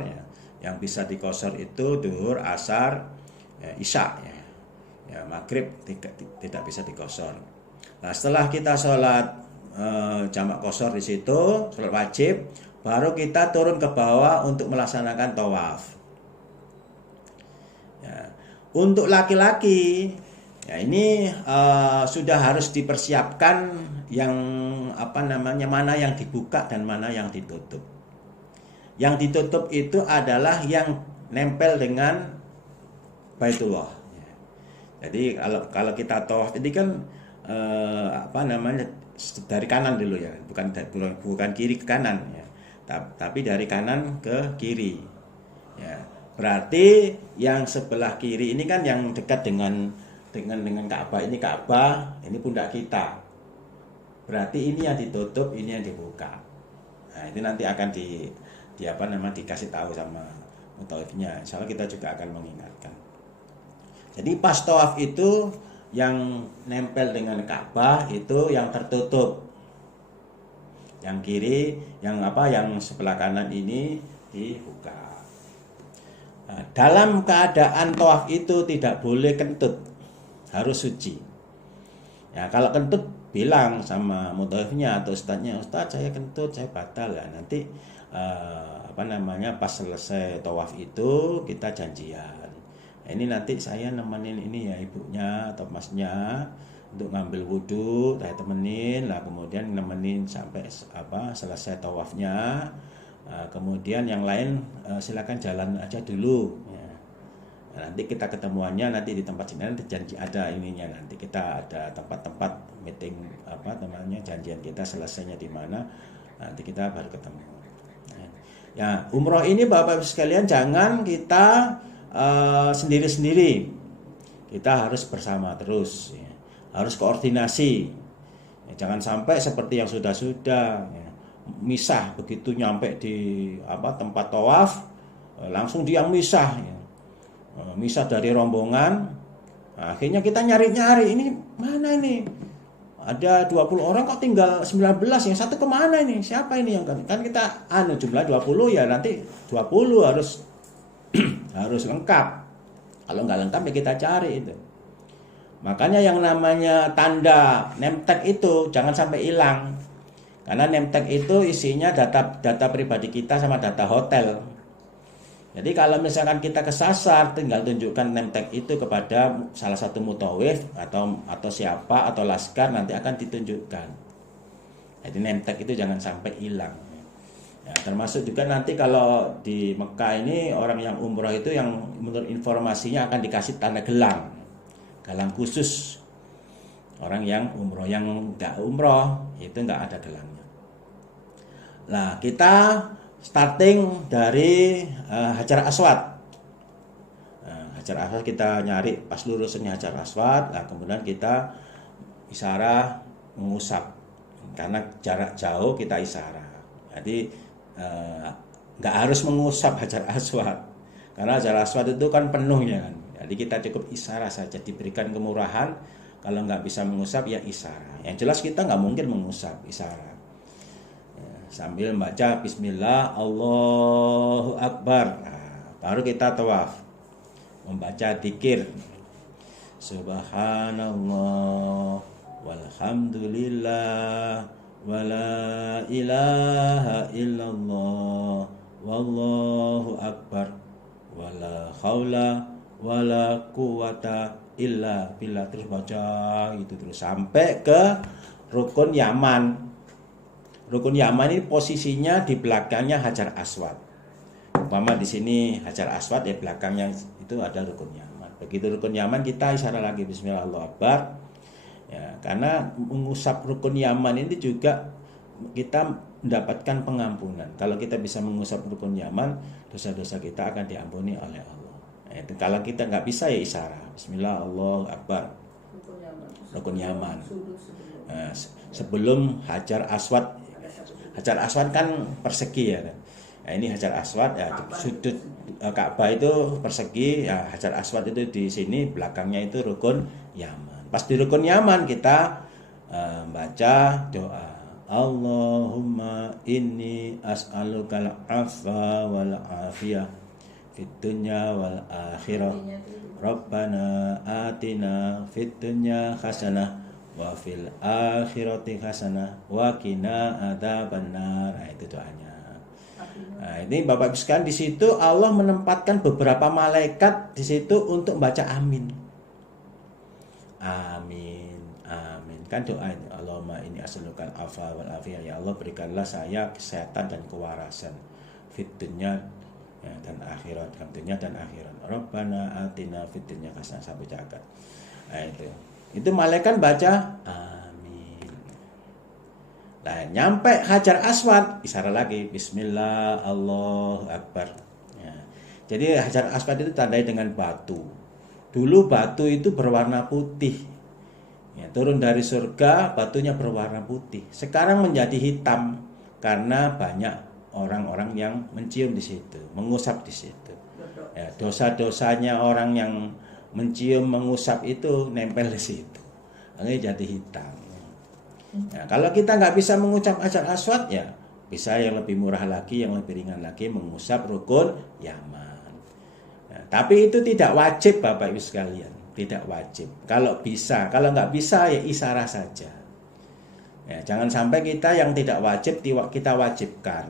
ya, yang bisa dikosor itu duhur, asar, ya, isya ya, maghrib tidak bisa dikosor. Nah setelah kita sholat jamak kosor di situ sholat wajib, baru kita turun ke bawah untuk melaksanakan tawaf. Ya, untuk laki-laki ya ini sudah harus dipersiapkan yang mana yang dibuka dan mana yang ditutup. Yang ditutup itu adalah yang nempel dengan Baitullah. Jadi kalau kita tawaf ini kan dari kanan dulu ya, bukan kiri ke kanan ya, tapi dari kanan ke kiri. Ya. Berarti yang sebelah kiri ini kan yang dekat dengan Ka'bah. Ini Ka'bah, ini pundak kita. Berarti ini yang ditutup, ini yang dibuka. Nah, ini nanti akan dikasih tahu sama mutawifnya. Insyaallah kita juga akan mengingatkan. Jadi pas tawaf itu yang nempel dengan Ka'bah itu yang tertutup. Yang kiri, yang sebelah kanan ini dibuka. Nah, dalam keadaan tawaf itu tidak boleh kentut, harus suci. Ya kalau kentut bilang sama mutawifnya atau ustadznya, Ustadz saya kentut, saya batal ya. Nanti pas selesai tawaf itu kita janjian. Nah, ini nanti saya nemenin ini ya ibunya atau masnya untuk ngambil wudhu, saya temenin lah, kemudian nemenin sampai selesai tawafnya. Kemudian yang lain silakan jalan aja dulu ya. Nanti kita ketemuannya nanti di tempat sini, nanti janji ada ininya, nanti kita ada tempat-tempat meeting janjian kita selesainya di mana, nanti kita baru ketemu. Ya umroh ini Bapak-Ibu sekalian jangan kita sendiri-sendiri, kita harus bersama terus ya. Harus koordinasi ya, jangan sampai seperti yang sudah ya. Misah begitu nyampe di tempat tawaf langsung dia misah ya. Misah dari rombongan. Akhirnya kita nyari-nyari ini mana ini, ada 20 orang kok tinggal 19, yang satu kemana ini, siapa ini yang kan kita jumlah 20 ya, nanti 20 harus harus lengkap. Kalau nggak lengkap ya kita cari itu. Makanya yang namanya tanda name tag itu jangan sampai hilang. Karena name tag itu isinya data pribadi kita sama data hotel. Jadi kalau misalkan kita kesasar, tinggal tunjukkan name tag itu kepada salah satu mutawif atau siapa atau laskar, nanti akan ditunjukkan. Jadi name tag itu jangan sampai hilang. Ya, termasuk juga nanti kalau di Mekah ini orang yang umroh itu yang menurut informasinya akan dikasih tanda gelang khusus. Orang yang umroh, yang nggak umroh itu nggak ada gelangnya. Nah, kita starting dari Hajar Aswad. Hajar Aswad kita nyari pas lurusnya Hajar Aswad, nah kemudian kita isyarah mengusap. Karena jarak jauh kita isyarah. Jadi nggak harus mengusap Hajar Aswad. Karena Hajar Aswad itu kan penuh ya kan. Jadi kita cukup isyarah saja, diberikan kemurahan. Kalau nggak bisa mengusap ya isyarah. Yang jelas kita nggak mungkin mengusap, isyarah. Ya, sambil membaca Bismillah, Allahu Akbar. Nah, baru kita tawaf. Membaca dzikir. Subhanallah walhamdulillah wala ilaha illallah wallahu akbar wala haula wala quwata illa billah. Terus baca itu terus sampai ke rukun Yaman. Rukun Yaman ini posisinya di belakangnya Hajar Aswad. Umpama di sini Hajar Aswad, ya belakangnya itu ada rukun Yaman. Begitu rukun Yaman kita isyarah lagi Bismillah Allahu Akbar. Ya, karena mengusap rukun Yaman ini juga kita mendapatkan pengampunan. Kalau kita bisa mengusap rukun Yaman, dosa-dosa kita akan diampuni oleh Allah. Nah, itu kalau kita nggak bisa ya isyarah Bismillah Allahu Akbar. Rukun Yaman. Nah, sebelum Hajar Aswad. Hajar Aswad kan persegi ya kan. Nah, ini Hajar Aswad ya, sudut Ka'bah itu persegi ya, Hajar Aswad itu di sini, belakangnya itu rukun Yaman. Pas di rukun Yaman kita baca doa Allahumma inni as'alukal afwa wal afiyah fid dunya wal akhirah Rabbana atina fid dunya hasanah wa fil akhirati hasanah wa qina adzabannar. Nah, itu doanya. Nah, ini Bapak Ibu sekalian, di situ Allah menempatkan beberapa malaikat di situ untuk membaca amin. Amin, amin. Kan doa ini, Allahumma inni as'alukal afwa wal afiyah. Ya Allah, berikanlah saya kesehatan dan kewarasan fid dunya ya, dan akhirat, dalam dunia dan akhirat. Rabbana atina fid dunya hasanah sampai jagat. Nah, itu malaikat baca amin. Nah, nyampe Hajar Aswad, isyarah lagi Bismillah Allahu Akbar. Ya. Jadi Hajar Aswad itu tandai dengan batu. Dulu batu itu berwarna putih. Ya, turun dari surga, batunya berwarna putih. Sekarang menjadi hitam karena banyak orang-orang yang mencium di situ, mengusap di situ. Ya, dosa-dosanya orang yang mencium, mengusap itu nempel di situ. Akhirnya jadi hitam. Ya, kalau kita nggak bisa mengucap Hajar Aswad, ya bisa yang lebih murah lagi, yang lebih ringan lagi, mengusap rukun Yaman. Ya, tapi itu tidak wajib Bapak Ibu sekalian, tidak wajib. Kalau bisa, kalau nggak bisa ya isyarah saja. Ya, jangan sampai kita yang tidak wajib kita wajibkan.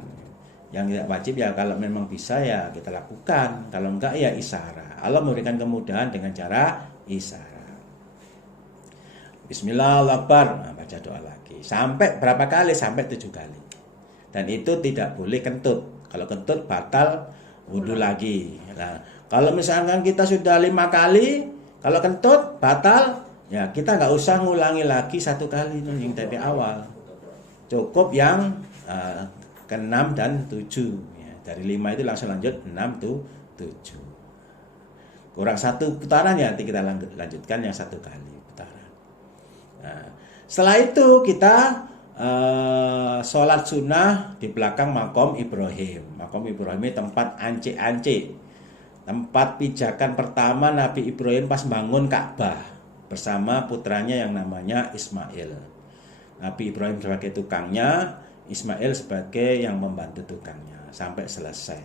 Yang tidak wajib ya kalau memang bisa ya kita lakukan, kalau enggak ya isyarah. Allah memberikan kemudahan dengan cara isyarah. Bismillah Allahu Akbar. Nah, baca doa lagi. Sampai berapa kali? Sampai 7 kali. Dan itu tidak boleh kentut. Kalau kentut batal wudhu lagi. Nah, kalau misalkan kita sudah 5 kali, kalau kentut batal, ya kita nggak usah ngulangi lagi 1 kali yang dari awal. Cukup yang ke-6 dan 7. Ya, dari 5 itu langsung lanjut 6 tuh 7. Kurang 1 putaran ya, nanti kita lanjutkan yang 1 kali putaran. Nah, setelah itu kita sholat sunnah di belakang makom Ibrahim. Makom Ibrahim ini tempat ance-ance, tempat pijakan pertama Nabi Ibrahim pas bangun Ka'bah bersama putranya yang namanya Ismail. Nabi Ibrahim sebagai tukangnya, Ismail sebagai yang membantu tukangnya sampai selesai.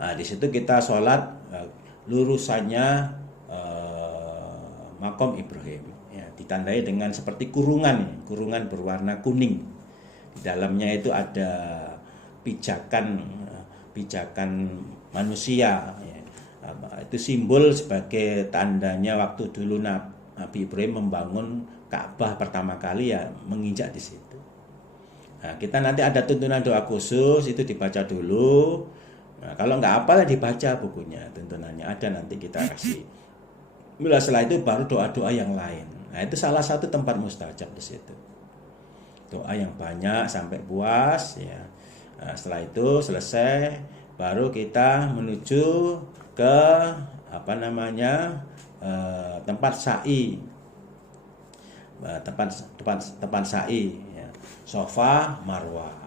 Nah, di situ kita sholat lurusannya makom Ibrahim. Ya, ditandai dengan seperti kurungan berwarna kuning. Di dalamnya itu ada pijakan manusia. Ya. Itu simbol sebagai tandanya waktu dulu Nabi Ibrahim membangun Ka'bah pertama kali ya menginjak di situ. Nah, kita nanti ada tuntunan doa khusus itu dibaca dulu. Nah, kalau nggak hafal ya dibaca bukunya, tuntunannya ada nanti kita kasih. Setelah itu baru doa-doa yang lain. Nah, itu salah satu tempat mustajab di situ. Doa yang banyak sampai puas ya. Nah, setelah itu selesai, baru kita menuju ke apa namanya tempat sa'i, tempat sa'i ya. Safa Marwah.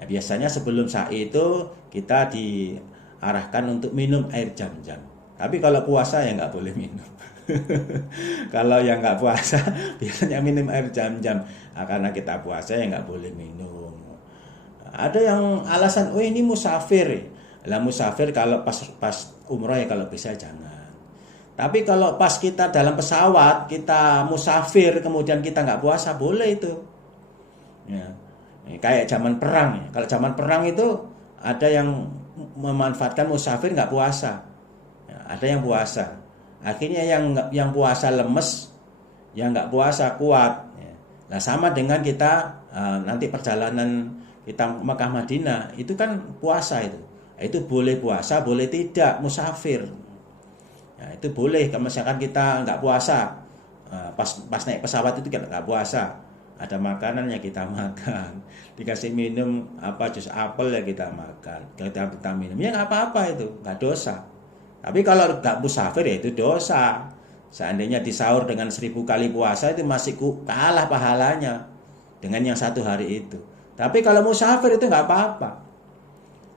Ya, biasanya sebelum sa'i itu kita diarahkan untuk minum air zam-zam. Tapi kalau puasa ya nggak boleh minum. Kalau yang nggak puasa biasanya minum air zam-zam. Nah, karena kita puasa ya nggak boleh minum. Ada yang alasan, oh ini musafir. Lah musafir kalau pas umroh ya kalau bisa jangan. Tapi kalau pas kita dalam pesawat, kita musafir kemudian kita nggak puasa, boleh itu. Ya. Kayak zaman perang. Ya. Kalau zaman perang itu ada yang memanfaatkan musafir nggak puasa. Ya, ada yang puasa. Akhirnya yang puasa lemes, yang nggak puasa kuat. Ya. Nah sama dengan kita nanti perjalanan kita Mekah Madinah itu kan puasa itu boleh puasa boleh tidak musafir. Nah, itu boleh kalau misalkan kita nggak puasa pas naik pesawat itu kita nggak puasa, ada makanan yang kita makan, dikasih minum jus apel ya kita makan, kita minum ya nggak apa-apa, itu nggak dosa. Tapi kalau nggak musafir ya itu dosa. Seandainya disahur dengan 1000 kali puasa itu masih kalah pahalanya dengan yang 1 hari itu. Tapi kalau musafir itu nggak apa-apa.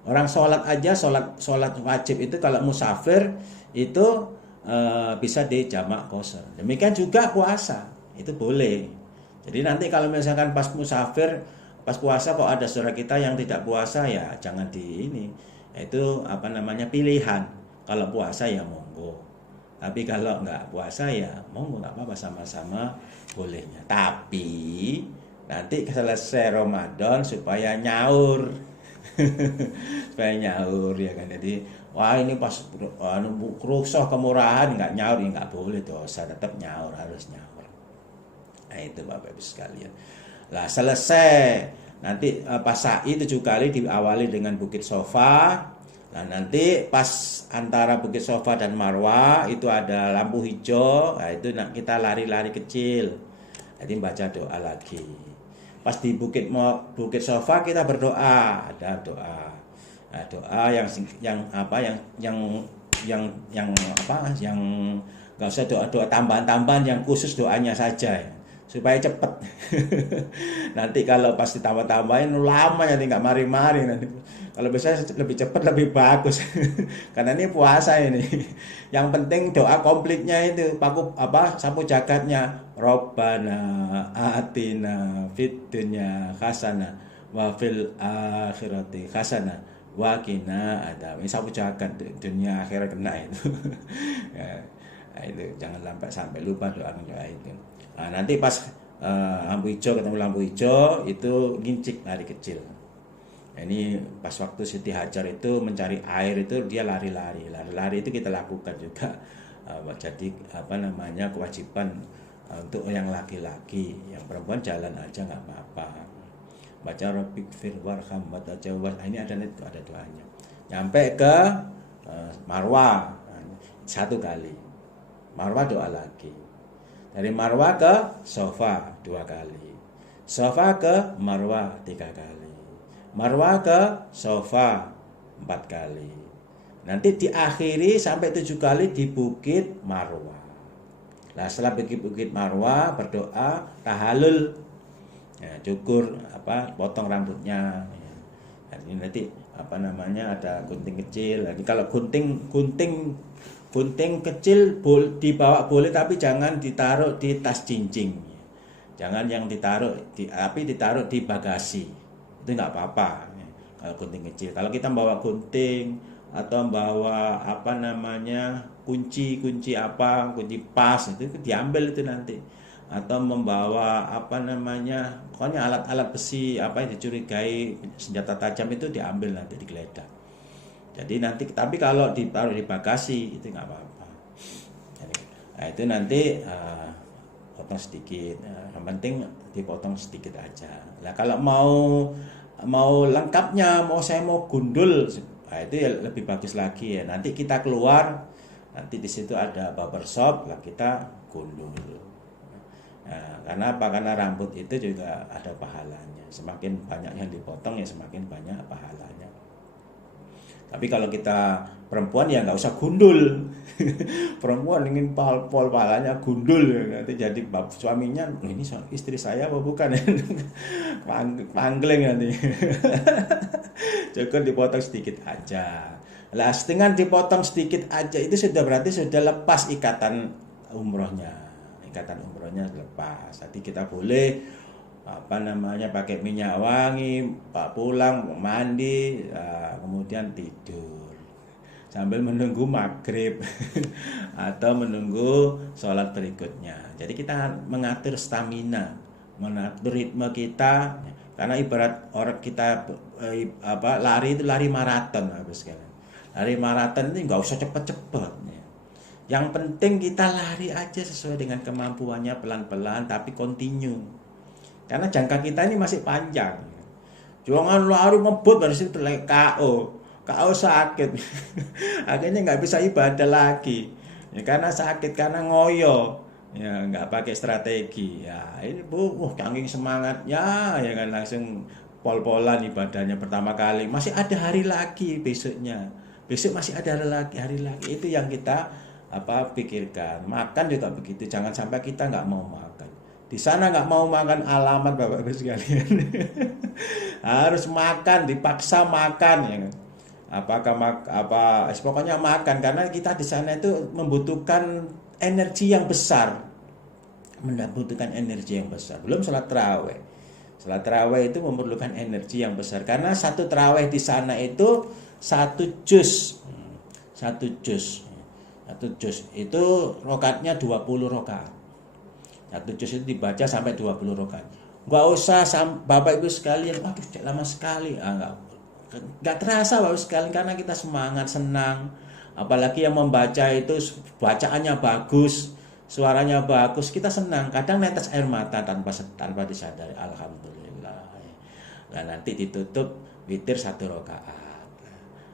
Orang sholat aja, sholat wajib itu kalau musafir itu bisa di jamak qashar. Demikian juga puasa, itu boleh. Jadi nanti kalau misalkan pas musafir, pas puasa kok ada saudara kita yang tidak puasa ya jangan di ini. Itu pilihan. Kalau puasa ya monggo. Tapi kalau nggak puasa ya monggo, nggak apa-apa, sama-sama bolehnya. Tapi nanti selesai Ramadan supaya nyaur. Supaya nyaur ya kan. Jadi wah ini pas rusuh kemurahan nggak nyaur ya nggak boleh, dosa, tetap nyaur, harus nyaur. Nah itu Bapak Ibu sekalian. Lah selesai nanti pas sa'i 7 kali diawali dengan Bukit Sofa. Nah nanti pas antara Bukit Sofa dan Marwah itu ada lampu hijau. Nah itu kita lari-lari kecil. Jadi baca doa lagi. Pas di Bukit Sofa kita berdoa, ada doa. Nah, doa yang nggak usah doa tambahan-tambahan, yang khusus doanya saja ya, supaya cepat. Nanti kalau pas ditambah-tambahin lama nanti nggak mari-mari nanti. Kalau bisa lebih cepat lebih bagus. Karena ini puasa ini. Yang penting doa komplitnya itu sapu jagatnya. Rabbana atina fid dunya hasanah wa fil akhirati hasanah wa qina adzabannar. Ini sapu jagat dunia akhirat kena itu. Ya, itu jangan sampai lupa doa itu. Nah, nanti pas lampu hijau ketemu lampu hijau itu gincik lari kecil. Nah, ini pas waktu Siti Hajar itu mencari air itu dia lari-lari itu kita lakukan juga. Jadi kewajiban untuk yang laki-laki, yang perempuan jalan aja nggak apa-apa. Baca Rabbik firwarham watajawaz. Ini ada doanya. Nyampe ke Marwah 1 kali. Marwah doa lagi. Dari Marwah ke Sofa 2 kali. Sofa ke Marwah 3 kali. Marwah ke Sofa 4 kali. Nanti diakhiri sampai 7 kali di Bukit Marwah. Nah setelah Bukit Marwah berdoa tahallul, ya, cukur potong rambutnya. Ya. Ini nanti ada gunting kecil. Jadi kalau gunting kecil dibawa boleh, tapi jangan ditaruh di tas cincin. Jangan yang ditaruh ditaruh di bagasi. Itu nggak apa-apa. Ya. Kalau gunting kecil. Kalau kita bawa gunting atau bawa kunci pas itu diambil itu nanti, atau membawa pokoknya alat-alat besi yang dicurigai senjata tajam itu diambil nanti, digeledah. Jadi nanti, tapi kalau ditaruh di bagasi itu nggak apa-apa. Nah itu nanti potong sedikit, yang penting dipotong sedikit aja. Nah kalau mau lengkapnya, saya mau gundul, nah itu ya lebih bagus lagi ya. Nanti kita keluar, nanti di situ ada barbershop, lah kita gundul. Nah, karena apa? Karena rambut itu juga ada pahalanya. Semakin banyak yang dipotong ya semakin banyak pahalanya. Tapi kalau kita perempuan ya nggak usah gundul. Perempuan ingin pol pahalanya gundul, nanti jadi suaminya, ini istri saya apa bukan? Pangling nanti. Cukup dipotong sedikit aja. Lah, dengan dipotong sedikit aja itu sudah berarti sudah lepas ikatan umrohnya. Ikatan umrohnya lepas. Jadi kita boleh pakai minyak wangi, pulang mandi, kemudian tidur sambil menunggu maghrib atau menunggu sholat berikutnya. Jadi kita mengatur stamina, mengatur ritme kita, karena ibarat orang kita lari itu lari maraton, habis sekalian. Lari maraton ini nggak usah cepet-cepet. Yang penting kita lari aja sesuai dengan kemampuannya, pelan-pelan tapi continue. Karena jangka kita ini masih panjang. Jangan lari ngebut dari situ KO sakit. Akhirnya nggak bisa ibadah lagi. Ya, karena sakit, karena ngoyo. Ya, nggak pakai strategi. Ya, ini saking semangatnya ya kan langsung pol-polan ibadahnya pertama kali. Masih ada hari lagi besoknya. Besok masih ada hari lagi. Itu yang kita pikirkan. Makan juga begitu. Jangan sampai kita nggak mau makan. Di sana nggak mau makan, alamat Bapak-Ibu sekalian. Harus makan, dipaksa makan ya kan. Pokoknya makan, karena kita di sana itu membutuhkan energi yang besar. Belum sholat tarawih. Sholat tarawih itu memerlukan energi yang besar, karena satu tarawih di sana itu satu juz itu rakaatnya 20 rakaat. Satu juz itu dibaca sampai 20 rakaat. Nggak usah Bapak Ibu sekalian, waduh lama sekali. Nggak terasa Bapak Ibu sekalian, karena kita semangat, senang. Apalagi yang membaca itu bacaannya bagus, suaranya bagus, kita senang. Kadang netes air mata tanpa disadari. Alhamdulillah. Nah, nanti ditutup witir 1 rakaat.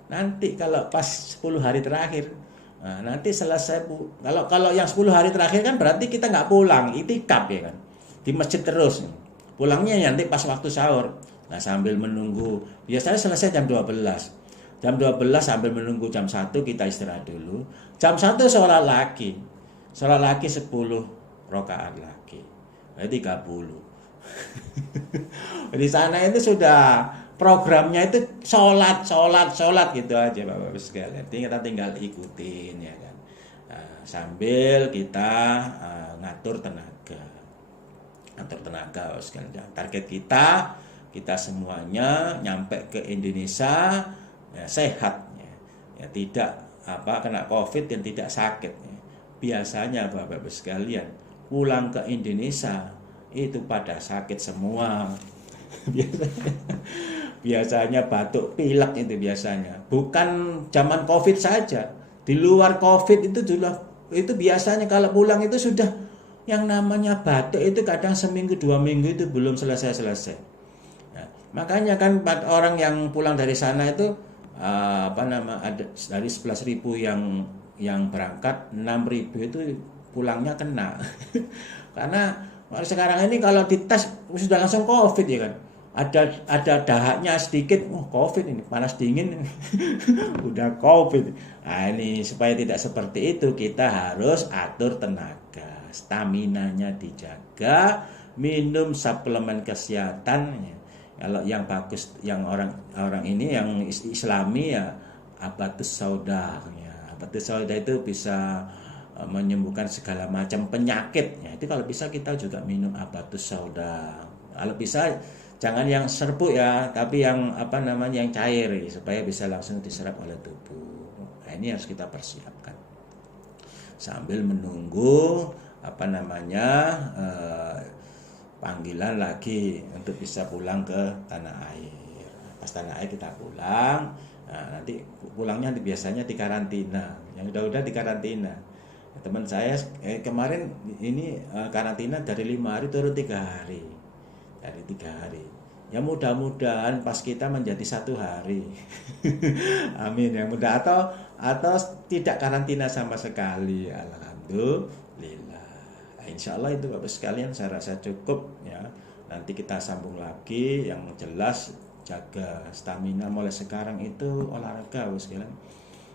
Nanti kalau pas 10 hari terakhir, nah, nanti selesai kalau yang 10 hari terakhir kan berarti kita nggak pulang, itikaf ya kan, di masjid terus. Pulangnya nanti pas waktu sahur. Nah, sambil menunggu, biasanya selesai jam 12 sambil menunggu jam 1 kita istirahat dulu. Jam 1 sholat lagi 10 rakaat lagi, berarti 30. Di sana itu sudah programnya itu sholat gitu aja Bapak-Ibu sekalian. Kita tinggal ikutin ya kan. Nah, sambil kita ngatur tenaga sekalian. Target kita semuanya nyampe ke Indonesia ya, sehat ya, tidak kena COVID dan tidak sakit ya. Biasanya Bapak-Ibu sekalian pulang ke Indonesia itu pada sakit semua. Biasanya batuk pilek itu biasanya. Bukan zaman COVID saja. Di luar COVID itu biasanya kalau pulang itu sudah yang namanya batuk itu kadang seminggu 2 minggu itu belum selesai. Nah, makanya kan orang yang pulang dari sana itu ada dari 11.000 yang berangkat, 6.000 itu pulangnya kena. Karena sekarang ini kalau dites sudah langsung COVID ya kan. Ada dahaknya sedikit, COVID ini, panas dingin. Udah COVID. Nah, ini supaya tidak seperti itu, kita harus atur tenaga, staminanya dijaga, minum suplemen kesehatan. Kalau yang bagus, yang orang ini yang Islami ya Habatus Sauda. Ya, Habatus Sauda itu bisa menyembuhkan segala macam penyakit. Ya, itu kalau bisa kita juga minum Habatus Sauda. Kalau bisa jangan yang serbuk ya, tapi yang yang cair supaya bisa langsung diserap oleh tubuh. Nah, ini harus kita persiapkan sambil menunggu panggilan lagi untuk bisa pulang ke tanah air. Pas tanah air kita pulang, nah, nanti pulangnya biasanya di karantina. Yang udah di karantina. Teman saya kemarin ini karantina dari 5 hari turun 3 hari. Dari 3 hari. Ya mudah-mudahan pas kita menjadi 1 hari. Amin ya, mudah atau tidak karantina sama sekali. Alhamdulillah. Nah, insya Allah itu Bapak sekalian saya rasa cukup ya. Nanti kita sambung lagi. Yang jelas jaga stamina mulai sekarang itu olahraga Bapak sekalian.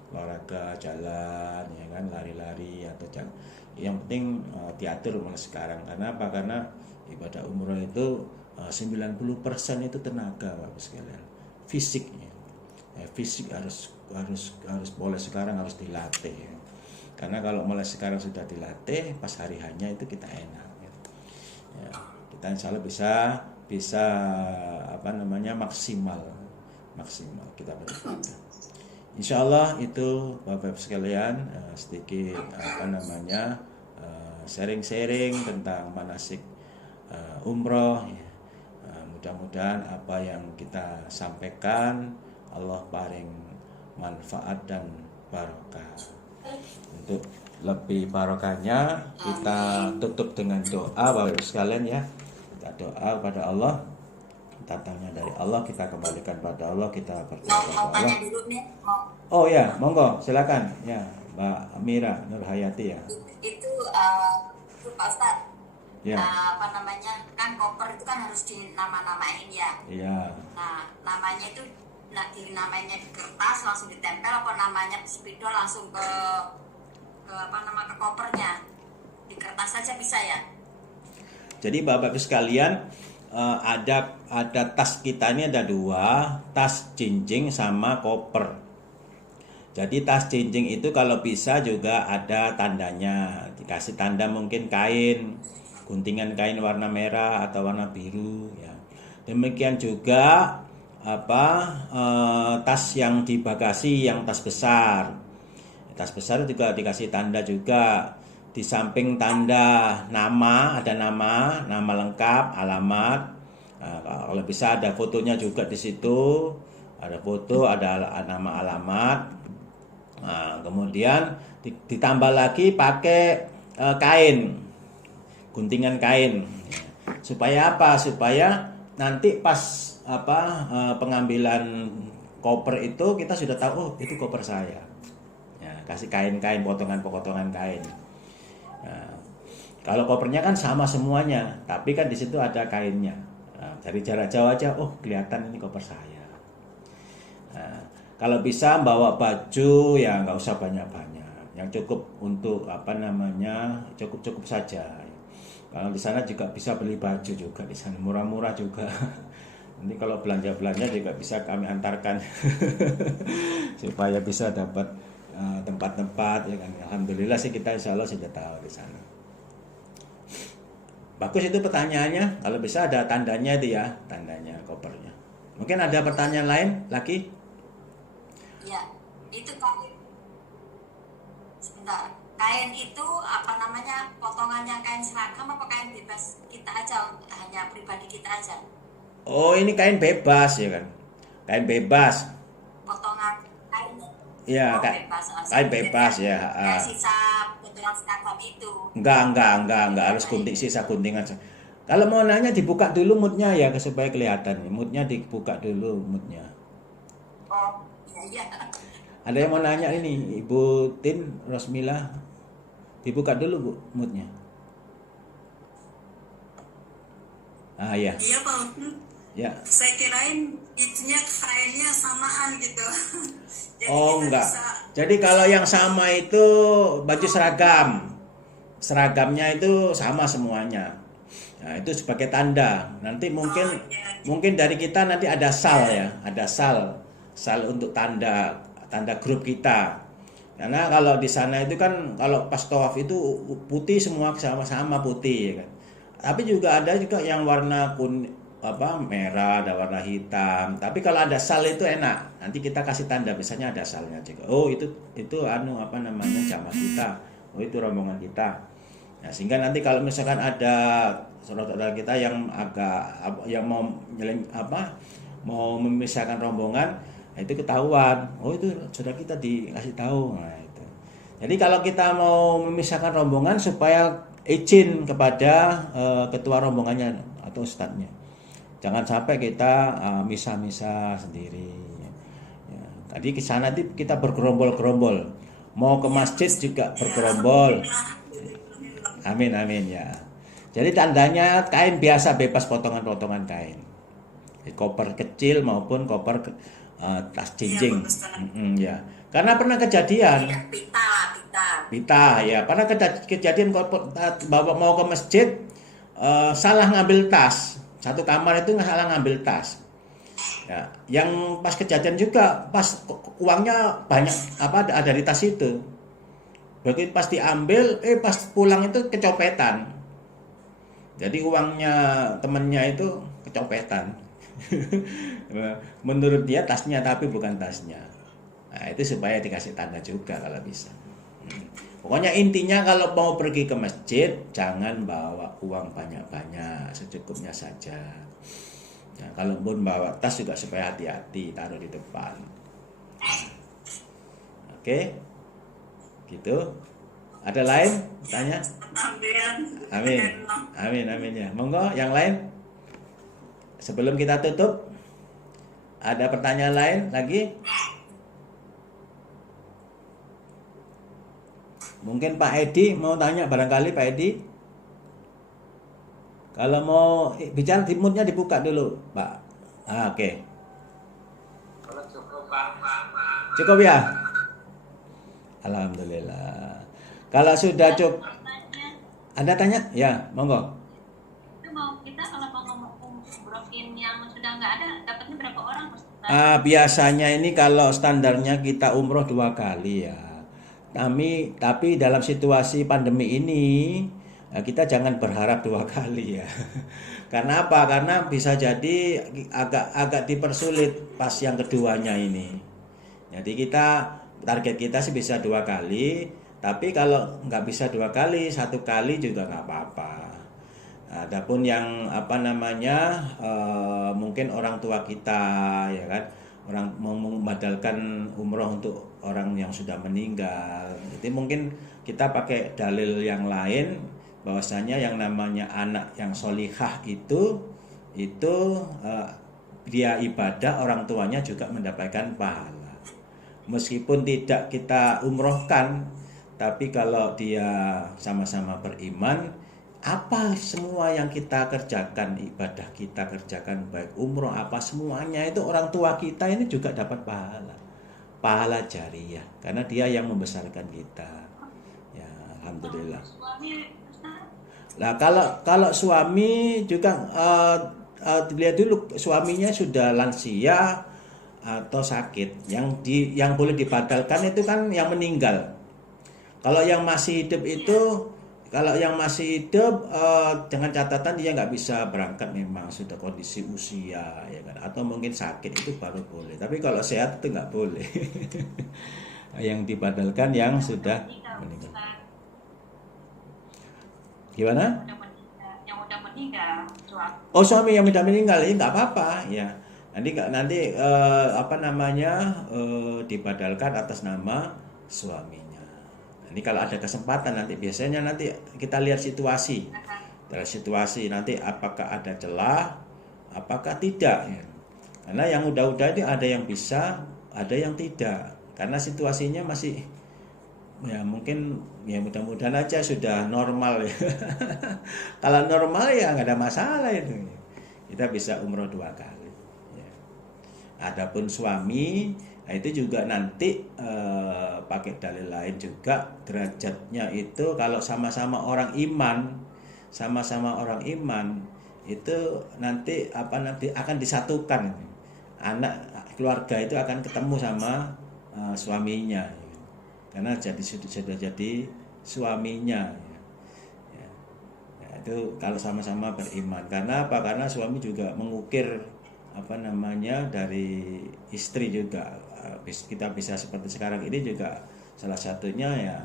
Olahraga jalan ya kan, lari-lari atau jalan. Yang penting diatur mulai sekarang. Karena apa? Karena ibadah umroh itu 90% itu tenaga Bapak sekalian. Fisiknya. Fisik harus mulai sekarang harus dilatih ya. Karena kalau mulai sekarang sudah dilatih, pas hari hanya itu kita enak gitu. Ya, kita insya Allah bisa maksimal kita beribadah. Insya Allah itu Bapak sekalian sedikit sharing-sharing tentang manasik umroh ya. Mudah-mudahan apa yang kita sampaikan Allah paling manfaat dan barokah. Untuk lebih barokahnya kita tutup dengan doa Bapak Ibu sekalian ya. Kita doa kepada Allah. Datangnya dari Allah, kita kembalikan pada Allah, kita berdoa kepada Allah. Oh ya, monggo, silakan ya, Mbak Amira Nur Hayati ya. Itu Pak Ustadz. Ya. Kan koper itu kan harus dinama-namain ya. Iya. Nah, namanya itu namanya di kertas langsung ditempel, apa namanya spidol langsung ke kopernya. Di kertas saja bisa ya. Jadi Bapak Ibu sekalian, ada tas kita ini ada dua, tas jinjing sama koper. Jadi tas jinjing itu kalau bisa juga ada tandanya, dikasih tanda mungkin kain, guntingan kain warna merah atau warna biru ya. Demikian juga tas yang di bagasi, yang tas besar. Tas besar juga dikasih tanda juga. Di samping tanda nama, ada nama lengkap, alamat. Nah, kalau bisa ada fotonya juga di situ. Ada foto, ada nama, alamat. Nah, kemudian ditambah lagi pakai kain, guntingan kain. Supaya apa? Supaya nanti pas pengambilan koper itu kita sudah tahu, oh itu koper saya. Ya, kasih kain-kain, potongan-potongan kain. Nah, kalau kopernya kan sama semuanya, tapi kan di situ ada kainnya. Nah, dari jarak jauh aja, oh kelihatan ini koper saya. Nah, kalau bisa bawa baju ya nggak usah banyak-banyak, yang cukup untuk cukup saja. Kalau di sana juga bisa beli baju juga, di sana murah-murah juga. Nanti kalau belanja-belanja juga bisa kami antarkan supaya bisa dapat tempat-tempat ya kan. Alhamdulillah sih kita insya Allah sudah tahu di sana. Bagus itu pertanyaannya. Kalau bisa ada tandanya itu ya, tandanya kopernya. Mungkin ada pertanyaan lain lagi? Ya, itu kain. Sebentar. Kain itu potongannya kain seragam apa kain bebas kita aja, hanya pribadi kita aja? Oh, ini kain bebas ya kan. Kain bebas. Potongan kainnya. Iya, kain bebas ya. Kayak sisa potongan seragam itu. Enggak harus sisa guntingan. Kalau mau nanya dibuka dulu moodnya ya supaya kelihatan. Moodnya dibuka dulu moodnya. Oh, iya. Ada yang mau nanya ini, Ibu Tin Rosmila, dibuka dulu Bu moodnya. Ya. Iya Pak. Ya. Saya kirain itunya kainnya samaan gitu. Jadi enggak. Jadi kalau yang sama itu baju seragam. Seragamnya itu sama semuanya. Nah, itu sebagai tanda. Nanti mungkin dari kita nanti ada sal ya, ada sal untuk tanda grup kita. Karena kalau di sana itu kan kalau pas tawaf itu putih semua, sama-sama putih ya kan. Tapi juga ada yang warna merah, ada warna hitam. Tapi kalau ada sal itu enak. Nanti kita kasih tanda, misalnya ada salnya juga. Oh, itu jamaah kita. Oh, itu rombongan kita. Nah, sehingga nanti kalau misalkan ada saudara kita yang mau memisahkan rombongan, nah itu ketahuan. Oh, itu saudara kita dikasih tahu. Nah, itu. Jadi kalau kita mau memisahkan rombongan supaya izin kepada ketua rombongannya atau ustadznya. Jangan sampai kita misah-misah sendiri. Ya. Tadi ke sana kita bergerombol-gerombol. Mau ke masjid juga bergerombol. Amin, amin ya. Jadi tandanya kain biasa bebas potongan-potongan kain. Koper kecil maupun koper tas Iya, jinjing. bagus banget. Ya. Karena pernah kejadian, Iya, pita lah, pita. Pita ya, pernah kejadian bawa mau ke masjid, salah ngambil tas. Satu kamar itu salah ngambil tas. Ya, yang pas kejadian juga pas uangnya banyak ada di tas itu. Begitu pas diambil, pas pulang itu kecopetan. Jadi uangnya temennya itu kecopetan. Menurut dia tasnya tapi bukan tasnya. Nah, itu supaya dikasih tanda juga kalau bisa. Pokoknya intinya kalau mau pergi ke masjid jangan bawa uang banyak-banyak, secukupnya saja. Nah, kalau pun bawa tas juga supaya hati-hati, taruh di depan. Oke, gitu. Ada lain? Tanya? Amin. Amin, amin ya. Monggo yang lain. Sebelum kita tutup, ada pertanyaan lain lagi? Mungkin Pak Edi mau tanya barangkali Pak Edi. Kalau mau bicara timutnya dibuka dulu, Pak. Oke. Cukup ya? Alhamdulillah. Kalau sudah cukup. Anda tanya? Ya, monggo. Itu mau kita kalau mau umrohin yang sudah nggak ada, dapatnya berapa orang? Biasanya ini kalau standarnya kita umroh 2 kali ya. Tapi dalam situasi pandemi ini kita jangan berharap 2 kali ya. Karena apa? Karena bisa jadi agak dipersulit pas yang keduanya ini. Jadi target kita sih bisa 2 kali. Tapi kalau nggak bisa 2 kali, 1 kali juga nggak apa-apa. Adapun yang mungkin orang tua kita ya kan, orang mau membadalkan umroh untuk orang yang sudah meninggal, jadi mungkin kita pakai dalil yang lain bahwasanya yang namanya anak yang solihah itu dia ibadah, orang tuanya juga mendapatkan pahala meskipun tidak kita umrohkan. Tapi kalau dia sama-sama beriman, apa semua yang kita kerjakan, ibadah kita kerjakan, baik umroh apa semuanya itu orang tua kita ini juga dapat pahala jariyah, karena dia yang membesarkan kita. Ya, alhamdulillah. Nah, kalau suami juga dilihat dulu suaminya sudah lansia atau sakit. Yang boleh dibatalkan itu kan yang meninggal. Kalau yang masih hidup dengan catatan dia nggak bisa berangkat, memang sudah kondisi usia ya kan, atau mungkin sakit, itu baru boleh. Tapi kalau sehat itu nggak boleh. Yang dibatalkan yang sudah meninggal. Gimana? Yang udah meninggal. Oh, suami yang sudah meninggal ini nggak apa-apa ya. Nanti dibadalkan atas nama suaminya. Ini kalau ada kesempatan biasanya kita lihat situasi. Dari situasi nanti apakah ada celah, apakah tidak ya. Karena yang udah itu ada yang bisa, ada yang tidak. Karena situasinya masih ya mungkin ya mudah-mudahan aja sudah normal ya. Kalau normal ya nggak ada masalah itu. Kita bisa umroh 2 kali. Ya. Adapun suami, nah itu juga nanti pakai dalil lain juga, derajatnya itu kalau sama-sama orang iman itu nanti akan disatukan, anak keluarga itu akan ketemu sama suaminya, karena sudah jadi suaminya. Ya, itu kalau sama-sama beriman. Karena apa? Karena suami juga mengukir dari istri juga. Kita bisa seperti sekarang ini juga salah satunya ya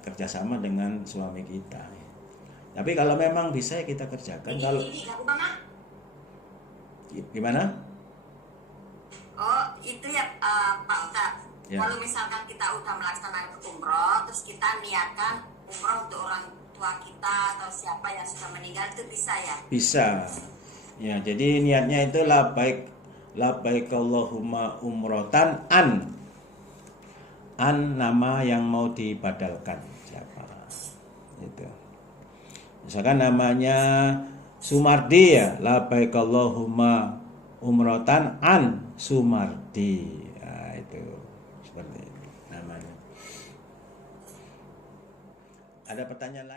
kerjasama dengan suami kita. Tapi kalau memang bisa kita kerjakan. Kalau gimana? Oh, itu ya Pak Ustadz. Ya. Kalau misalkan kita udah melaksanakan umroh, terus kita niatkan umroh untuk orang tua kita atau siapa yang sudah meninggal, itu bisa ya? Bisa. Ya, jadi niatnya itu labbaik Allahumma umrotan an nama yang mau dibadalkan siapa itu. Misalkan namanya Sumardi ya, labbaik Allahumma umrotan an Sumardi. Nah, itu seperti itu namanya. Ada pertanyaan lain?